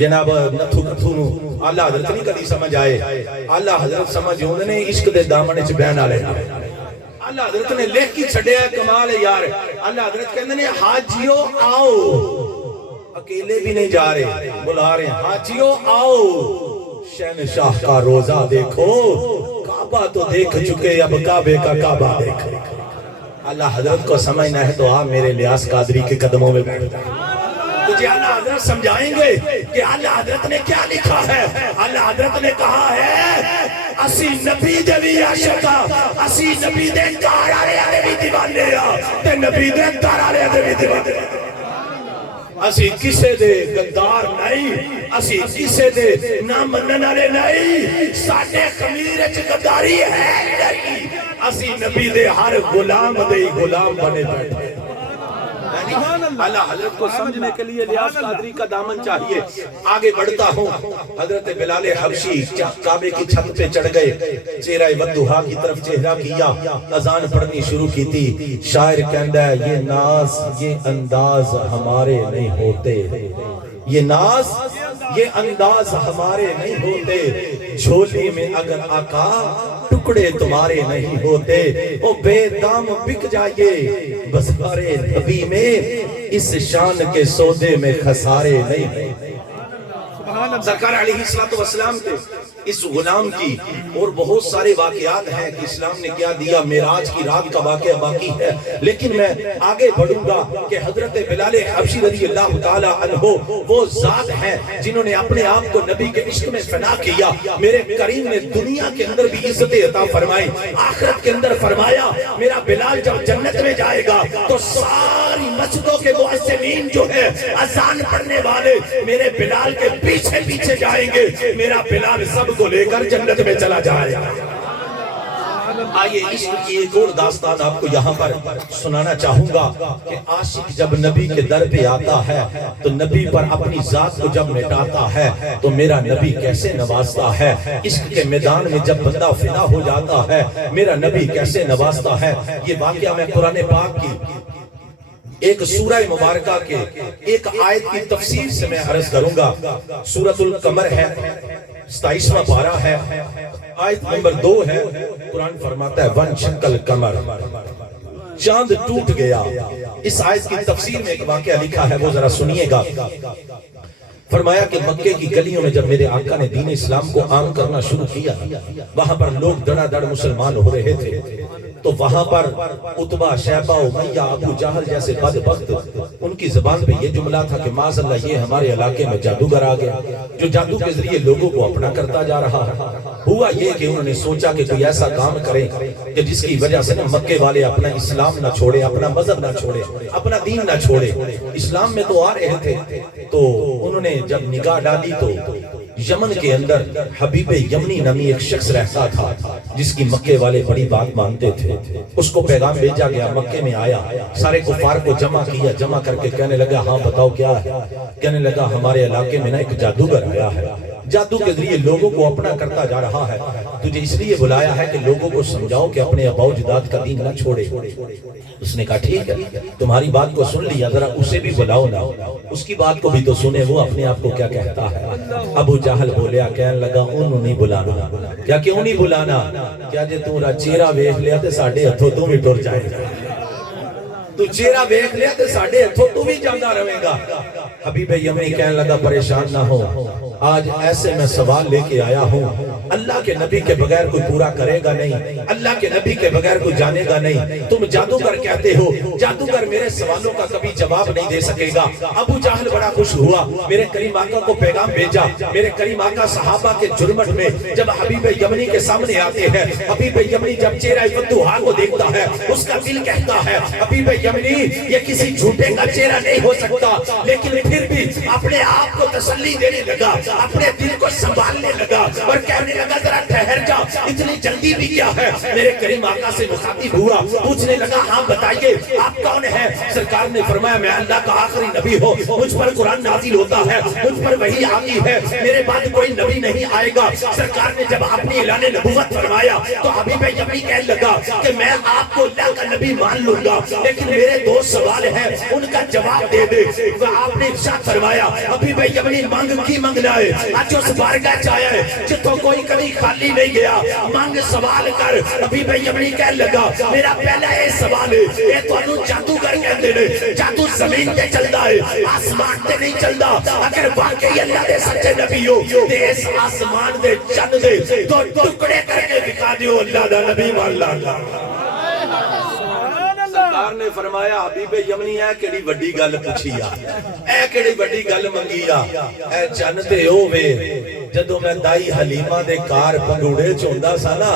جناب نتھو کتھو نو اعلیٰ حضرت نہیں کدی سمجھ آئے۔ اعلیٰ حضرت سمجھ ہوندے نے عشق دے دامن وچ بیان والے۔ اللہ حضرت نے لکھ کی چھڑے ہے، کمال ہے یار۔ اللہ حضرت کہندے نے حاجیوں آؤ، اکیلے بھی نہیں جا رہے، بلا رہے ہیں حاجیوں آؤ شہنشاہ کا روزہ دیکھو۔ کعبہ تو دیکھ چکے، اب کعبے کا کعبہ دیکھو۔ اللہ حضرت کو سمجھنا ہے تو آپ میرے لیاس قادری کے قدموں میں بیٹھ جائیں۔ تجھے اللہ حضرت سمجھائیں گے کہ اللہ حضرت نے کیا لکھا ہے۔ اللہ حضرت نے کہا ہے اسی نبی دے بھی عاشقاں، اسی نبی دے کار آرے آرے بھی دیوانے آ، تے نبی دے کار آرے آرے بھی دیوانے آ۔ اسی کسے دے گدار نہیں، اسی کسے دے نامنن آرے نہیں، ساڑھے خمیرچ گداری ہے نہیں، اسی نبی دے ہر غلام دے غلام بنے بیٹھے۔ اللہ حضرت کو سمجھنے کے لیے لیاس قادری کا دامن چاہیے۔ آگے بڑھتا ہوں، حضرت بلال حبشی کعبے کی چھت پہ چڑھ گئے، چہرہ بدوحا کی طرف چہرہ کیا، اذان پڑھنی شروع کی تھی۔ شاعر کہندا ہے یہ ناز یہ انداز ہمارے نہیں ہوتے، یہ ناز یہ انداز ہمارے نہیں ہوتے، جھولی میں اگر آقا ٹکڑے تمہارے نہیں ہوتے، او بے دام بک جائیے بسارے نبی میں، اس شان کے سودے میں خسارے نہیں ہوتے۔ سرکار علیہ السلام کے اس غلام کی اور بہت سارے واقعات ہیں کہ اسلام نے کیا دیا، معراج کی رات کا واقعہ باقی ہے، لیکن میں آگے بڑھوں گا کہ حضرت بلال حبشی رضی اللہ تعالی عنہ وہ ذات ہیں جنہوں نے اپنے آپ کو نبی کے عشق میں فنا کیا۔ میرے کریم نے دنیا کے اندر بھی عزت عطا فرمائی، آخرت کے اندر فرمایا میرا بلال جب جنت میں جائے گا تو ساری مسجدوں کے مؤذنین جو ہے اذان پڑھنے والے میرے بلال کے پیچھے پیچھے جائیں گے، میرا بلال سب کو لے کر جنت میں چلا جائے گا۔ آئیے عشق کی ایک اور داستان آپ کو یہاں پر سنانا چاہوں گا کہ عاشق جب نبی کے در پہ آتا ہے تو نبی پر اپنی ذات کو جب مٹاتا ہے تو میرا نبی کیسے نوازتا ہے۔ عشق کے میدان میں جب بندہ فنا ہو جاتا ہے میرا نبی کیسے نوازتا ہے۔ یہ واقعہ میں قرآن پاک کی ایک سورہ مبارکہ کے ایک آیت کی تفسیر سے میں عرض کروں گا۔ سورۃ القمر ہے، 27واں پارہ ہے، آیت نمبر 2 ہے۔ قرآن فرماتا ہے وانشق القمر، چاند ٹوٹ گیا۔ اس آیت کی تفسیر میں ایک واقعہ لکھا ہے، وہ ذرا سنیے گا۔ فرمایا کہ مکے کی گلیوں میں جب میرے آقا نے دین اسلام کو عام کرنا شروع کیا، وہاں پر لوگ دڑا دڑ مسلمان ہو رہے تھے، تو وہاں پر عتبہ، شیبہ، امیہ، ابو جہل جیسے بدبخت، ان کی زبان پہ یہ جملہ تھا کہ معاذ اللہ یہ ہمارے علاقے میں جادوگر آ گیا جو جادو کے ذریعے لوگوں کو اپنا کرتا جا رہا ہے۔ ہوا یہ کہ انہوں نے سوچا کہ کوئی ایسا کام کریں کہ جس کی وجہ سے مکے والے اپنا اسلام نہ چھوڑے، اپنا مذہب نہ چھوڑے، اپنا دین نہ چھوڑے۔ اسلام میں تو آ رہے تھے، تو انہوں نے جب نگاہ ڈالی تو یمن کے اندر حبیب یمنی نامی ایک شخص رہتا تھا جس کی مکے والے بڑی بات مانتے تھے۔ اس کو پیغام بھیجا گیا، مکے میں آیا، سارے کفار کو جمع کیا، جمع کر کے کہنے لگا ہاں بتاؤ کیا ہے؟ کہنے لگا ہمارے علاقے میں نا ایک جادوگر آیا ہے، جادو کے ذریعے لوگوں کو اپنا کرتا جا رہا ہے، تجھے اس لیے بلایا ہے کہ لوگوں کو سمجھاؤ کہ اپنے آباء و اجداد کا دین نہ چھوڑے۔ اس نے کہا ٹھیک ہے، تمہاری بات کو سن لیا، ذرا اسے بھی بلاؤ نا، اس کی بات کو بھی تو سنے، وہ اپنے آپ کو کیا کہتا ہے۔ ابو جہل بولیا، کہنے لگا انہوں نہیں بلانا۔ کیا کیوں نہیں بلانا؟ کیا جے تورا چہرہ ویکھ لیا تے ساڈے ہتھوں تو بھی ٹر جائے گا، تو چہرہ ویکھ لیا تے ساڈے ہتھوں تو بھی جانا رہے گا۔ حبیب یمنی کہنے لگا پریشان نہ ہو، آج ایسے میں سوال لے کے آیا ہوں، اللہ کے نبی کے بغیر کوئی پورا کرے گا نہیں، اللہ کے نبی کے بغیر کوئی جانے گا نہیں۔ تم جادوگر کہتے ہو، جادوگر میرے سوالوں کا کبھی جواب نہیں دے سکے گا۔ ابو جہل بڑا خوش ہوا، میرے کریم آقا کو پیغام بھیجا۔ میرے کریم آقا صحابہ کے جرمٹ میں جب حبیب یمنی کے سامنے آتے ہیں، حبیب یمنی جب چہرہ فتوحا کو دیکھتا ہے، اس کا دل کہتا ہے حبیب یمنی یہ کسی جھوٹے کا چہرہ نہیں ہو سکتا، لیکن پھر بھی اپنے آپ کو تسلی دینے لگا، اپنے دل کو سنبھالنے لگا اور کہنے لگا ذرا ٹھہر جا، اتنی جلدی بھی کیا ہے۔ میرے کریم آقا سے مخاطب ہوا، پوچھنے لگا ہاں بتائیے آپ کون ہیں؟ سرکار نے فرمایا میں اللہ کا آخری نبی ہوں، مجھ پر قرآن نازل ہوتا ہے، مجھ پر وحی آتی ہے، میرے بعد کوئی نبی نہیں آئے گا۔ سرکار نے جب اپنی اعلان نبوت فرمایا تو حبیب یمنی کہنے لگا کہ میں آپ کو اللہ کا نبی مان لوں گا، لیکن میرے دو سوال ہیں ان کا جواب دے دے۔ آپ نے ارشاد فرمایا حبیب یمنی مانگ کی منگنا ہے، آج اس بارگاہ چاہیا ہے جتوں کوئی کبھی خالی نہیں گیا، مانگ سوال کر۔ حبیب یمنی کہنے لگا میرا پہلا یہ سوال ہے، اے تانوں جادوگر کہندے نے، جادو زمین تے چلدا ہے، آسمان تے نہیں چلدا۔ اگر واقعی اللہ دے سچے نبی ہو تے اس آسمان دے چند دے دو ٹکڑے کر کے دکھا دیو، اللہ دا نبی مان لا۔ سرکار نے فرمایا حبیب یمنی اے کیڑی وڈی گل پوچھی آ، اے کیڑی وڈی گل منگی آ، اے چن تے ہووے جدوں میں دائی حلیمہ دے کار پنگوڑے چوندا سا نا،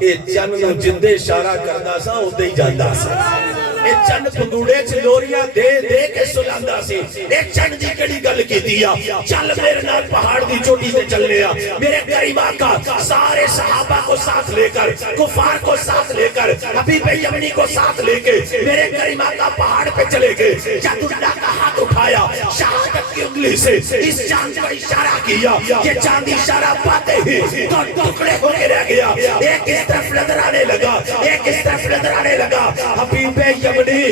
اے چن نو جندے اشارہ کردا سا اودے ہی جاندا سا۔ اے چند پنگوڑے چ لوریاں دے دے کے سلاندا سی۔ اے چند دی کیڑی گل کیتی آ، چل میرے نال پہاڑ دی چوٹی تے چلنے آ۔ میرے کریم آقا سارے صحابہ کو ساتھ لے کر، کفار کو ساتھ لے کر، حبیب یمنی کو ساتھ لے کے میرے کریم آقا پہاڑ پہ چلے گئے۔ جب اللہ کا ہاتھ اٹھایا شہادت کی انگلی سے اس چاند کو اشارہ کیا، یہ چاند اشارہ پاتے ہی تو ٹکڑے ہو کے رہ گیا، ایک اس طرف نظر آنے لگا، ایک اس طرف نظر آنے لگا۔ حبیب یمنی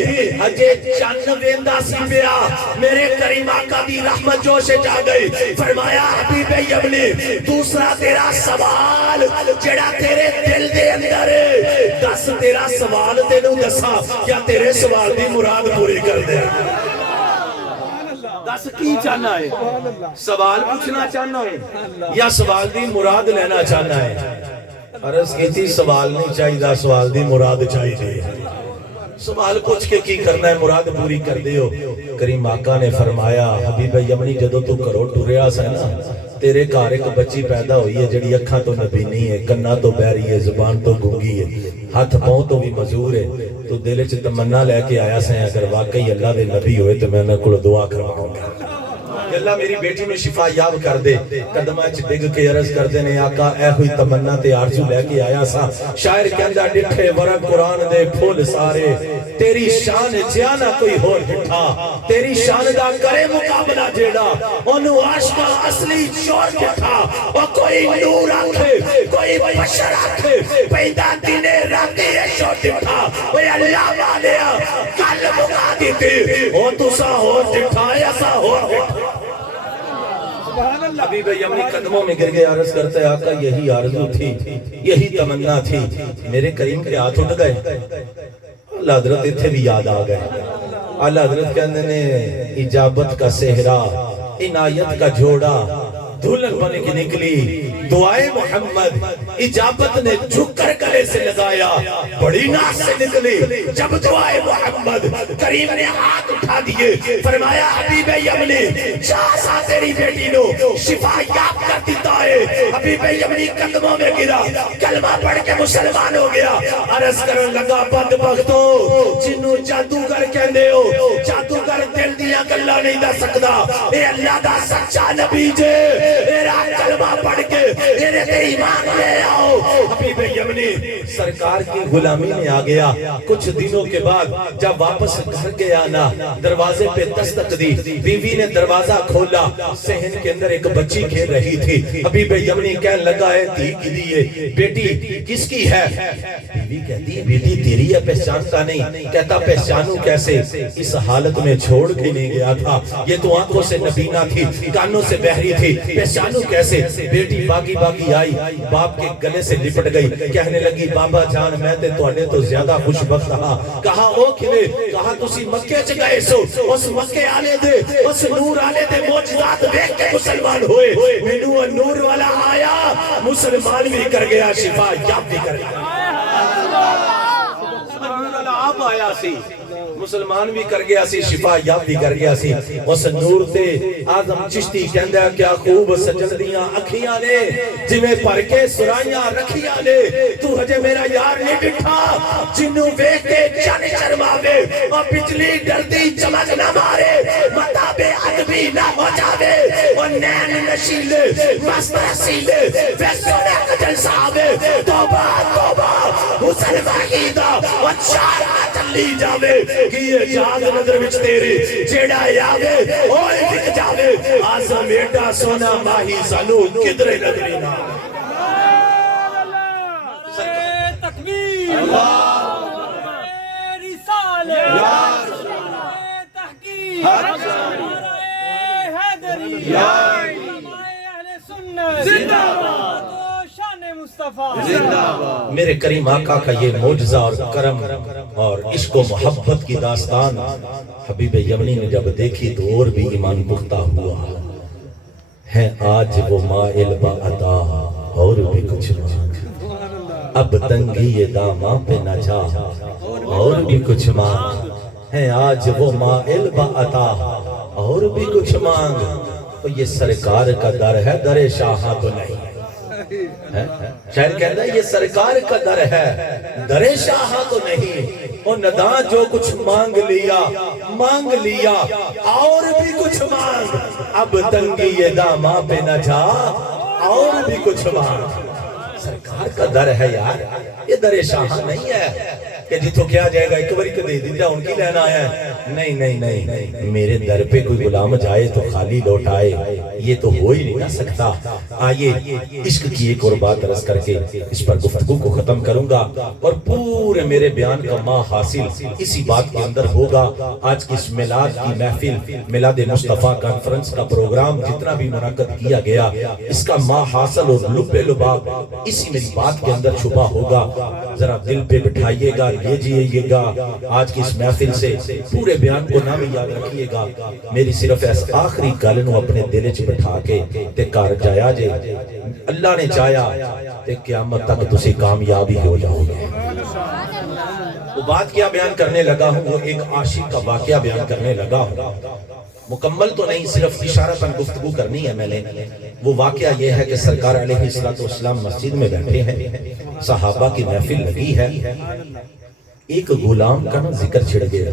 اجے چند ویندا سی پیا، میرے کریم آقا دی رحمت جوش جا گئی۔ فرمایا حبیب یمنی دوسرا تیرا سوال جڑا تیرے دل دے اندر ہے، دس تیرا سوال تینوں دسا یا تیرے سوال دی مراد پوری کر دے۔ دس کی چاہنا ہے؟ سوال پوچھنا چاہنا ہے یا سوال دی مراد لینا چاہنا ہے؟ عرض کی تھی سوال نہیں چاہیے، سوال دی مراد چاہیے۔ سوال پوچھ کے کی کرنا ہے، مراد پوری کر دیو۔ کریم آقا نے فرمایا حبیب یمنی جدو تو کرو ٹریا سا نا، تیرے گھر ایک بچی پیدا ہوئی ہے جڑی اکھاں تو نبی نہیں ہے، کنا تو بہری ہے، زبان تو گونگی ہے، ہاتھ پاؤں تو بھی مزور ہے۔ تو دل وچ تمنا لے کے آیا سے اگر واقعی اللہ دے نبی ہوئے تو میں انہاں کول دعا کرواؤں گا کہ اللہ میری بیٹی میں شفا یاب کر دے۔ قدمہ چ ڈگ کے عرض کر دے نے آقا اے ہوئی تمنا تے آرزو لے کے آیا سا۔ شاعر کہندا ڈٹھے ورق قرآن دے پھول سارے، تیری شان چیا نہ کوئی ہور ڈٹھا، تیری شان دا کرے مقابلہ جیڑا اونوں عاشقاں اصلی چور ڈٹھا۔ او کوئی نور آکھے کوئی بشر آکھے پیدا دینے راتی شو ڈٹھا، اوے اللہ والیا گل مکا دیتی، او تساں ہور ڈٹھا ایسا ہور ڈٹھا۔ حبیب یمنی قدموں میں گر گئے، عرض کرتا ہے آقا یہی آرزو تھی، یہی تمنا تھی۔ میرے کریم کے ہاتھ اٹھ گئے، اللہ حضرت اتھے بھی یاد آ گئے۔ اللہ حضرت کہنے نے اجابت کا صحرا، عنایت کا جھوڑا، دھلن بن کے نکلی دعائے محمد، اجابت نے جھک کر گلے سے لگایا، بڑی ناز سے نکلی جب دعائے محمد۔ کریم نے ہاتھ اٹھا دیے، فرمایا حبیب یمنی چاہا تیری بیٹی نو شفا یاب کر دیتا ہے۔ حبیب یمنی قدموں میں گرا، کلمہ پڑھ کے مسلمان ہو گیا۔ عرض کرنے لگا بدبختو جنوں جادوگر کہندے ہو، جادوگر دل دیاں گلاں نہیں دس سکدا، اے اللہ دا سچا نبی جے، میرا کلمہ پڑھ کے میرے تے ایمان لے آؤ۔ حبیب یمنی سرکار کی غلامی میں آ گیا۔ کچھ دنوں کے بعد جب واپس گھر گیا نا، دروازے پہ دستک دی، بیوی نے دروازہ کھولا، صحن کے اندر ایک بچی کھیل رہی تھی۔ حبیب یمنی کہنے لگا ہے تھی کی دیئے، بیٹی کس کی ہے؟ بیوی کہتی ہے بیٹی تیری ہے، پہچانتا نہیں۔ کہتا پہچانوں کیسے، اس حالت میں چھوڑ کے نہیں گیا تھا، یہ تو آنکھوں سے نبینا تھی، کانوں سے بہری تھی، پہچانوں کیسے؟ بیٹی بات باغی باغی آئی، باپ کے گلے سے لپٹ گئی، کہنے لگی بابا جان میں تے تواڈے تو زیادہ خوش بخت ہاں۔ کہا او کھلے، کہا تسی مکے چ گئے سو، اس مکے آلے دے اس نور آلے دے معجزات دیکھ کے مسلمان ہوئے، مینوں نور والا آیا مسلمان بھی کر گیا، شفا یاب بھی کر گیا۔ آپ آیا سی مسلمان بھی کر گیا سی، شفا یاب بھی کر گیا سی۔ اس نور تے آدم چشتی کہندا کیا خوب سجن دیاں اکھیاں نے، جویں پر کے سرائیاں رکھیاں نے، تو ہجے میرا یار نہیں ڈٹھا جنوں ویکھ کے جن شرماوے، اور بجلی ڈردی چمک نہ مارے، متا بے ادبی نہ ہو جاوے، اور نین نشیلے مست رسیلے ویسو نے کجل صاحبے، توبہ توبہ حسن مہیدہ اور چارہ چلی جاوے، کیے جاگ نظر وچ تیرے جیڑا یاوے اوئے وک جاوے، آسا بیٹا سونا ماہی سانو کدرے نظری نہ تکبیر، رسالت، تحقیق، حیدری، علماء اہل سنت، زندہ باد، شان مصطفیٰ۔ میرے کریم آقا کا یہ معجزہ اور کرم اور عشق و محبت کی داستان حبیب یمنی نے جب دیکھی تو اور بھی ایمان پختہ ہوا ہے۔ آج وہ مائل با عطا اور بھی کچھ مانگ، اب تنگی یہ داماں پہ نہ جا اور بھی کچھ مانگ، ہے آج وہ مائل با عطا اور بھی کچھ مانگ۔ تو یہ سرکار کا در ہے، در شاہاں تو نہیں۔ شاعر کہتا ہے یہ سرکار کا در ہے، در شاہاں تو نہیں۔ اور نداں جو کچھ مانگ لیا اور بھی کچھ مانگ، اب تنگی یہ داماں پہ نہ جا اور بھی کچھ مانگ۔ سرکار کا در ہے یار، یہ در شاہاں نہیں ہے کہ جتوں کیا جائے گا ایک باری کو دے دیا ان کی لینا آیا ہے۔ نہیں نہیں نہیں، میرے در پہ کوئی غلام جائے تو خالی لوٹ آئے، یہ تو ہو ہی نہیں نہ سکتا۔ آئیے عشق کی ایک اور بات عرض کر کے اس پر گفتگو کو ختم کروں گا، اور پورے میرے بیان کا ماں حاصل اسی بات کے اندر ہوگا۔ آج کی اس میلاد کی محفل، میلاد مصطفیٰ کانفرنس کا پروگرام جتنا بھی منعقد کیا گیا، اس کا ماں حاصل اور لب لباب اسی میری بات کے اندر چھپا ہوگا۔ ذرا دل پہ بٹھائیے گا، لیجئے گا آج کی اس محفل سے، پورے بیان کو نہ بھی یاد رکھیے گا۔ میری صرف اس آخری گل نو اپنے دل وچ بٹھا کے تے کر جایا جے، اللہ نے چاہیا تے قیامت تک تسی کامیاب ہی ہو جاؤ گے۔ وہ بات کیا بیان کرنے لگا ہوں، وہ ایک عاشق کا واقعہ بیان کرنے لگا ہوں، مکمل تو نہیں، صرف اشارتاً گفتگو کرنی ہے میں نے۔ وہ واقعہ یہ ہے کہ سرکار علیہ السلام مسجد میں بیٹھے ہیں، صحابہ کی محفل لگی ہے، ایک غلام کا نا ذکر چھڑ گیا،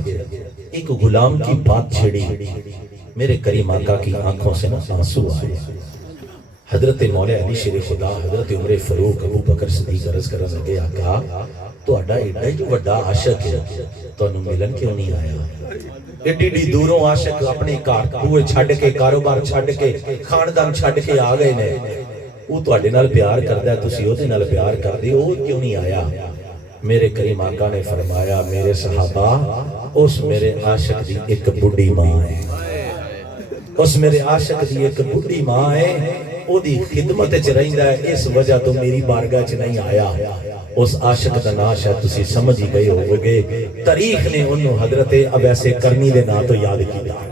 ایک غلام کی بات چھڑی، میرے کریم آقا کی آنکھوں سے نا آنسو آئے۔ حضرت مولا علی شیر خدا، حضرت عمر فاروق، ابو بکر صدیق عرض کرنے لگے آقا تو اڈا ایڈا جو بڑا عاشق ہے تو انہوں ملن کیوں نہیں آیا؟ ایڈی دوروں عاشق اپنے کار چھڈ کے، کاروبار چھڈ کے، خاندان چھڈ کے آ گئے نے، وہ تواڈے نال پیار کردا ہے، تسی اودے نال پیار کردے ہو، کیوں نہیں آیا؟ میرے کریم آقا نے فرمایا میرے صحابہ، اس میرے عاشق دی ایک بڑی ماں ہے، اس میرے عاشق دی ایک بڑی ماں ہے، او دی خدمت چ رہندا ہے، اس وجہ تو میری بارگاہ چ نہیں آیا۔ اس عاشق دا نام شاید تسی سمجھ ہی گئے ہو گے، تاریخ نے انہوں حضرت اویس کرنی دے نام تو یاد کیتا،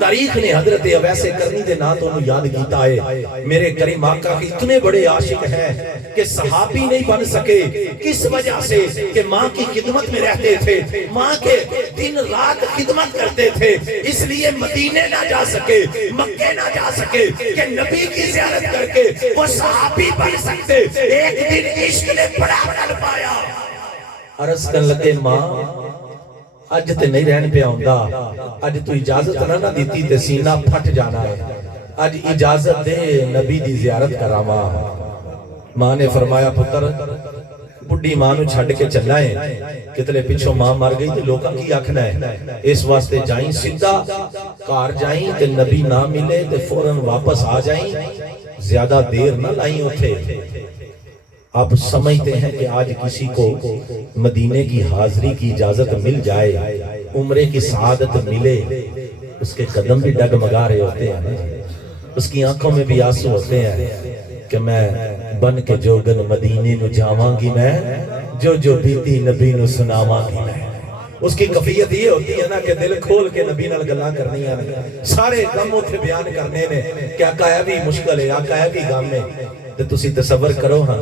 تاریخ نے حضرت اویس کرنی دے نام تو انہوں یاد کیتا ہے۔ میرے کریم آقا اتنے بڑے عاشق ہیں کہ صحابی نہیں بن سکے، کس وجہ سے کہ ماں کی خدمت میں رہتے تھے، ماں کے دن رات خدمت کرتے تھے، اس لیے مدینے نہ جا سکے، مکے نہ جا سکے کہ نبی کی زیارت کر کے وہ صحابی بن سکتے۔ ایک دن عشق نے بڑا کر پایا، عرض کر لگے ماں اج تے نہیں رہن پہ آؤندا، اج تو اجازت نہ دیتی تے سینہ پھٹ جانا ہے، اج اجازت دے نبی دی زیارت کراواں۔ ماں نے فرمایا پتر بڑی ماں نو چھڈ کے چلنا ہے، کتنے پیچھوں ماں مر گئی تے لوکاں کی آکھنا ہے، اس واسطے جائیں سیدھا گھر جائیں تے نبی نہ ملے تے فوراً واپس آ جائیں، زیادہ دیر نہ لائیں اوتھے۔ آپ سمجھتے ہیں کہ آج کسی کو مدینے کی حاضری کی اجازت مل جائے، عمرے کی سعادت ملے، اس کے قدم بھی ڈگمگا رہے ہوتے ہیں، اس کی آنکھوں میں بھی آنسو ہوتے ہیں کہ میں بن کے جوگن مدینے نو جاواں گی میں، جو جو بیتی نبی نو سناواں گی میں۔ اس کی کفیت یہ ہوتی ہے نا کہ دل کھول کے نبی نال گلاں کرنی ہے، سارے غم اتھے بیان کرنے نے کہ آقا ہے بھی مشکل ہے، آقا ہے بھی غم ہے۔ تے تسی تصور کرو ہاں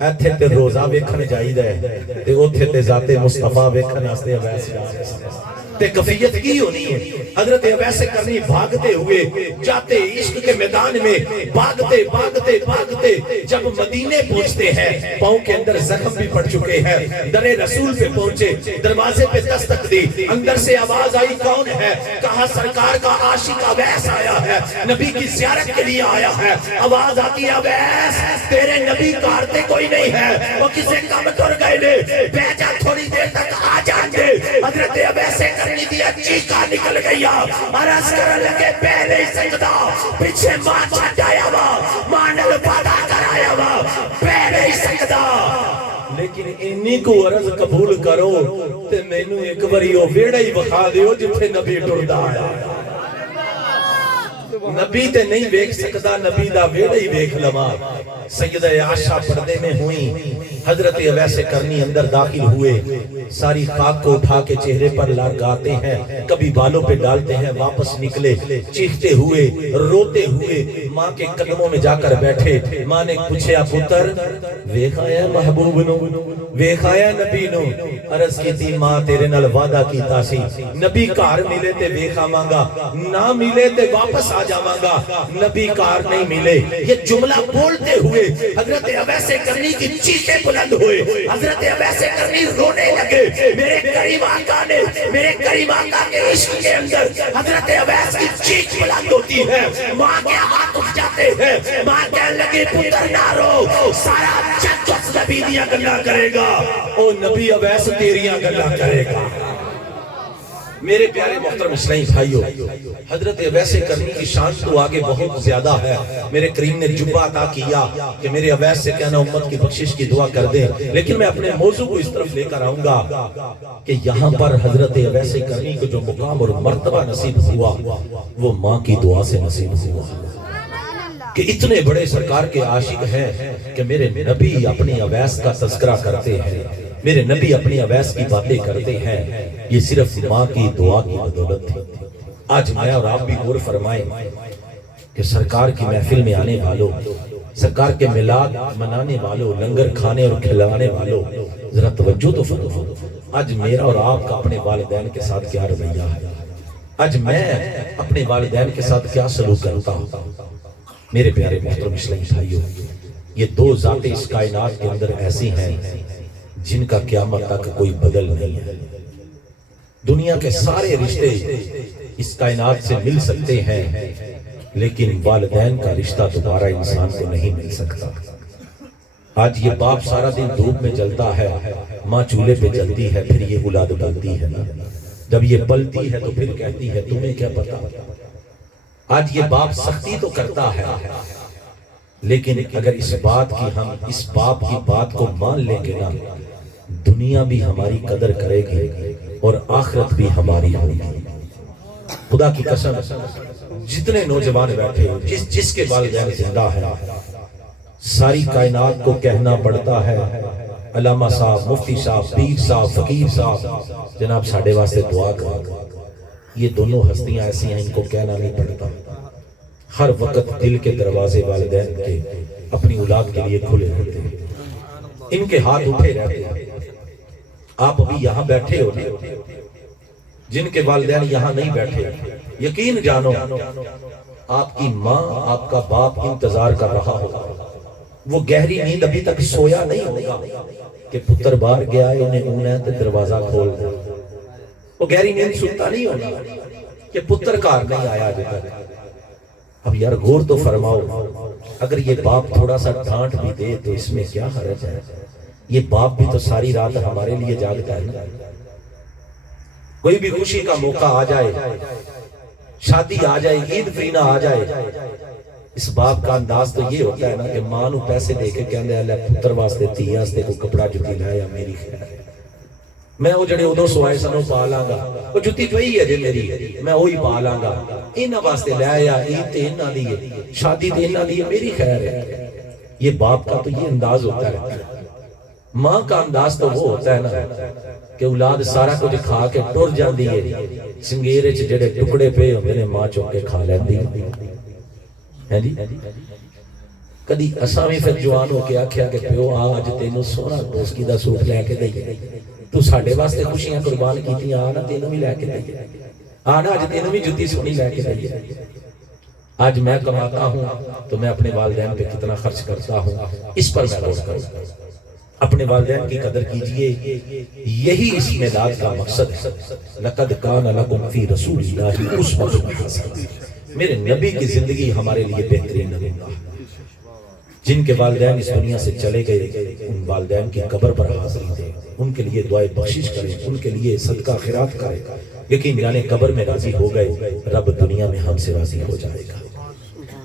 ایتھے تے روزہ ویکھن جائیدا ہے تے اوتھے تے ذات مصطفیٰ ویکھن واسطے اویس جا رہے ہیں۔ تے کفیت کی ہونی ہے؟ حضرت اویس کرنی بھاگتے ہوئے جاتے عشق کے میدان میں، بھاگتے بھاگتے بھاگتے جب مدینے پہنچتے ہیں، پاؤں کے اندر زخم بھی پڑ چکے ہیں، در رسول پہ پہنچے، دروازے پہ دستک دی، اندر سے آواز آئی کون ہے؟ کہا سرکار کا عاشق اویس آیا ہے، نبی کی زیارت کے لیے آیا ہے۔ آواز آتی ہے اویس تیرے نبی کارتے کوئی نہیں ہے، وہ کسے کم کر گئے لے، بیجا تھوڑی دیر تک آ جان دے۔ حضرت اویس کرنی دیا چیخا نکل گیا، عرض کر لگے پہ نہیں سکتا، پیچھے ماں چھٹایا وا، مانل پادا کرایا وا، پہ نہیں سکتا۔ لیکن انی کو عرض قبول کرو تے میں نو ایک باری وہ ویڑا ہی بخا دیو جتھے نبی ٹردا آیا۔ نبی تے نہیں ویکھ سکتا، نبی دا ویڑا ہی ویکھ لما۔ سیدہ عائشہ پردے میں ہوئیں، حضرت اویس کرنی اندر داخل ہوئے، ساری خاک کو اٹھا کے چہرے پر لگاتے ہیں، کبھی بالوں پہ ڈالتے ہیں، واپس نکلے چیختے ہوئے روتے ہوئے ماں کے قدموں میں جا کر بیٹھے۔ ماں نے پوچھا پتر ویکھ آیا محبوب نو، ویکھ آیا نبی نو؟ عرض کی تھی ماں تیرے نال وعدہ کیتا سی، نبی کار ملے تے ویکھ آواں گا، نہ ملے تے واپس آ جاواں گا۔ نبی کار نہیں ملے، یہ جملہ بولتے ہوئے حضرت اویس کرنی کی چیخیں بلند ہوئے، حضرت اویس کرنی رونے لگے۔ میرے کریم آقا نے، میرے کریم آقا کے عشق کے اندر حضرت اویس کی چیخ بلند ہوتی ہے، ماں کے ہاتھ اٹھ جاتے ہیں، ماں کہنے لگی پتر نہ رو، سارا جگ اس نبی دیا گلا کرے گا، او نبی اویس تیریاں گلا کرے گا۔ میرے پیارے محترم اسلامی بھائیو، حضرت اویس کرنی کی شان تو آگے بہت زیادہ ہے۔ میرے کریم نے جبہ عطا کیا کہ میرے اویس سے کہنا امت کی بخشش کی دعا کر دیں، لیکن میں اپنے موضوع کو اس طرف لے کر آؤں گا کہ یہاں پر حضرت اویس کرنی کو جو مقام اور مرتبہ نصیب ہوا وہ ماں کی دعا سے نصیب ہوا، کہ اتنے بڑے سرکار کے عاشق ہیں کہ میرے نبی اپنی اویس کا تذکرہ کرتے ہیں، میرے نبی اپنی اویس کی باتیں کرتے ہیں۔ یہ صرف ماں کی دعا کی بدولت تھی۔ آج میں اور آپ بھی غور فرمائیں کہ سرکار کی محفل میں آنے والوں، سرکار کے میلاد منانے والوں، لنگر کھانے اور کھلانے والوں، ذرا توجہ تو فرماؤ، آج میرا اور آپ کا اپنے والدین کے ساتھ کیا رویہ ہے؟ آج میں اپنے والدین کے ساتھ کیا سلوک کرتا ہوں؟ میرے پیارے محترم اسلامی بھائیوں، یہ دو ذاتیں اس کائنات کے اندر ایسی ہیں جن کا قیامت تک کوئی بدل نہیں ہے۔ دنیا کے سارے رشتے اس کائنات سے مل سکتے ہیں، لیکن والدین کا رشتہ دوبارہ انسان کو نہیں مل سکتا۔ آج یہ باپ سارا دن دھوپ میں جلتا ہے، ماں چولہے پہ جلتی ہے، پھر یہ اولاد پلتی ہے نا، جب یہ پلتی ہے تو پھر کہتی ہے تمہیں کیا پتا۔ آج یہ باپ سختی تو کرتا ہے، لیکن اگر اس بات کی ہم اس باپ کی بات کو مان لیں گے نا، دنیا بھی ہماری قدر کرے گی اور آخرت بھی ہماری ہوگی۔ خدا کی قسم، جتنے نوجوان بیٹھے ہو، جس کے والدین زندہ ہیں، ساری کائنات کو کہنا پڑتا ہے علامہ صاحب، مفتی صاحب، پیر صاحب، فقیر صاحب، جناب ساڑھے واسطے دعا کرو۔ یہ دونوں ہستیاں ایسی ہیں، ان کو کہنا نہیں پڑتا۔ ہر وقت دل کے دروازے والدین کے اپنی اولاد کے لیے کھلے رہتے ہیں، ان کے ہاتھ اٹھے رہتے ہیں۔ آپ ابھی یہاں بیٹھے ہو، جن کے والدین یہاں نہیں بیٹھے، یقین جانو آپ کی ماں، آپ کا باپ انتظار کر رہا ہوگا۔ وہ گہری نیند ابھی تک سویا نہیں ہوگا کہ پتر باہر گیا ہے، انہیں اونہ تے دروازہ کھول دے۔ وہ گہری نیند سنتا نہیں ہوگا کہ پتر کار نہیں آیا ابھی تک۔ اب یار غور تو فرماؤ، اگر یہ باپ تھوڑا سا ڈانٹ بھی دے تو اس میں کیا حرج ہے؟ یہ باپ بھی تو ساری رات ہمارے لیے جاگتا ہے نا۔ کوئی بھی خوشی کا موقع آ جائے، شادی آ جائے، عید فرینا آ جائے، اس باپ کا انداز تو یہ ہوتا ہے نا کہ ماں نو پیسے دے کے کہندے اللہ پتر واسطے، تھی واسطے کو کپڑا جتی لایا، میری خیر ہے، میں وہ جڑے ادو سوائے سنو پا لاں گا، وہ جتی پئی ہے جے میری، میں وہی پا لاں گا، انہاں واسطے لے آیا، عید تے انہاں دی ہے، شادی تے انہاں دی ہے، میری خیر ہے۔ یہ باپ کا تو یہ انداز ہوتا ہے، ماں کا انداز تو وہ ہوتا ہے نا کہ اولاد سارا کچھ کھا کے ٹر جاندی ہے، سنگیر وچ جڑے ٹکڑے پے ہوندے نے ماں چوک کے کھا لیندی ہے جی۔ کدی اساں وی پھر جوان ہو کے آکھیا کہ پیو آج تینوں سونا دوستی دا سوٹ لے کے دئیے، تو ساڈے واسطے خوشیاں قربان کیتی، آنا تینوں بھی لے کے دئیے، آنا اج تینوں بھی جُتی سونی لے کے دئیے۔ آج میں کماتا ہوں تو میں اپنے والدین پہ کتنا خرچ کرتا ہوں، اس پر میں غور کروں، اپنے والدین کی قدر کیجئے، یہی اس میلاد کا مقصد ہے۔ لَقَدْ كَانَ لَكُمْ فِي رَسُولِ اللَّهِ أُسْوَةٌ حَسَنَةٌ، میرے نبی کی زندگی ہمارے لیے بہترین نمونہ ہے۔ جن کے والدین اس دنیا سے چلے گئے ان والدین کی قبر پر حاضری دیں، ان کے لیے دعائے بخشش کریں، ان کے لیے صدقہ خیرات کریں، یقین جانے قبر میں راضی ہو گئے، رب دنیا میں ہم سے راضی ہو جائے گا۔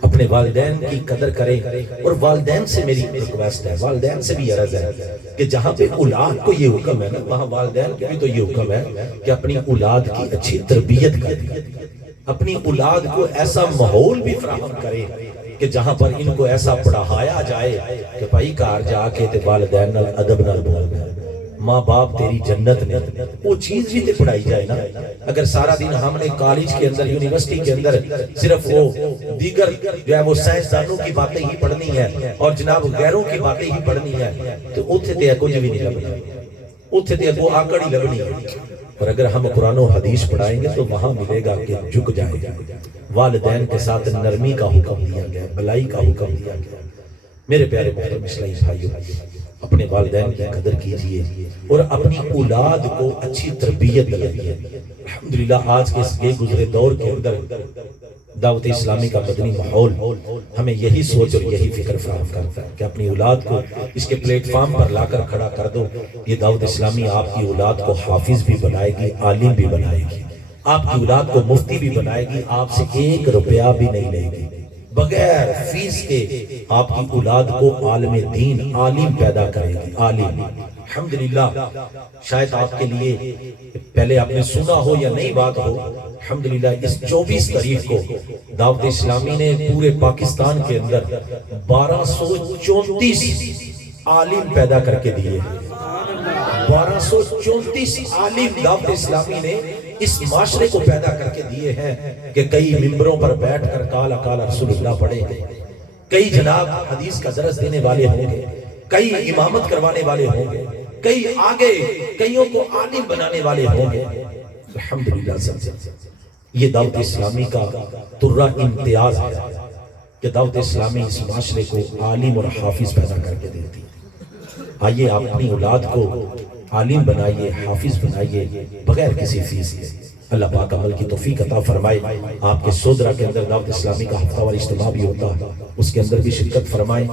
اپنے والدین کی قدر کریں، اور والدین سے میری ریکویسٹ ہے، والدین سے بھی عرض ہے کہ جہاں پہ اولاد کو یہ حکم ہے نا، وہاں والدین کو بھی تو یہ حکم ہے کہ اپنی اولاد کی اچھی تربیت کریں، اپنی اولاد کو ایسا ماحول بھی فراہم کرے کہ جہاں پر ان کو ایسا پڑھایا جائے کہ بھائی گھر جا کے تے والدین نال ادب نال بولنا، ماں باپ تیری جنت نے، وہ چیز بھی تے پڑھائی جائے نا۔ اگر سارا دن ہم نے کالج کے اندر، یونیورسٹی کے اندر صرف وہ دیگر جو ہے وہ سائنسدانوں کی باتیں ہی پڑھنی ہے اور جناب غیروں کی باتیں ہی پڑھنی ہے تو اوتھے تے کچھ بھی نہیں لبنا، اوتھے تے وہ آکڑ ہی لبنی ہے۔ اور اگر ہم قرآن و حدیث پڑھائیں گے تو وہاں ملے گا کہ جھک جائے گا۔ والدین کے ساتھ نرمی کا حکم دیا گیا، بلائی کا حکم دیا گیا۔ میرے پیارے محترم اسلامی بھائیوں، اپنے والدین کی قدر کیجئے اور اپنی اولاد کو اچھی تربیت دلائیے۔ الحمدللہ آج کے اس گزرے دور کے اندر دعوت اسلامی کا مدنی ماحول ہمیں یہی سوچ اور یہی فکر فراہم کرتا ہے کہ اپنی اولاد کو اس کے پلیٹ فارم پر لا کر کھڑا کر دو۔ یہ دعوت اسلامی آپ کی اولاد کو حافظ بھی بنائے گی، عالم بھی بنائے گی، آپ کی اولاد کو مفتی بھی بنائے گی، آپ سے 1 روپیہ بھی نہیں لے گی، بغیر فیس کے آپ کی اولاد کو عالم دین، عالم پیدا کرے گی، عالم۔ الحمدللہ شاید آپ کے لیے پہلے آپ نے سنا ہو یا نئی بات ہو، الحمدللہ اس 24 تاریخ کو دعوت اسلامی نے پورے پاکستان کے اندر 1234 عالم پیدا کر کے دیے۔ 1234 عالم دعوت اسلامی نے اس معاشرے کو پیدا کر کے دیے ہیں کہ کئی ممبروں پر بیٹھ کر قال قال رسول اللہ پڑھیں گے، کئی جناب حدیث کا درس دینے والے ہوں گے، کئی امامت کروانے والے ہوں گے، کئی آگے کئیوں کو عالم بنانے والے ہوں گے۔ الحمدللہ یہ دعوت اسلامی کا ترہ امتیاز ہے کہ دعوت اسلامی اس معاشرے کو عالم اور حافظ پیدا کر کے دیتی ہے۔ آئیے آپ اپنی اولاد کو عالم بنائیے، حافظ بنائیے، بغیر کسی فیس کے۔ اللہ پاک عمل کی توفیق عطا فرمائے۔ آپ کے سودرہ کے اندر دعوت اسلامی کا ہفتہ وار اجتماع بھی ہوتا ہے، اس کے اندر بھی شرکت فرمائیں۔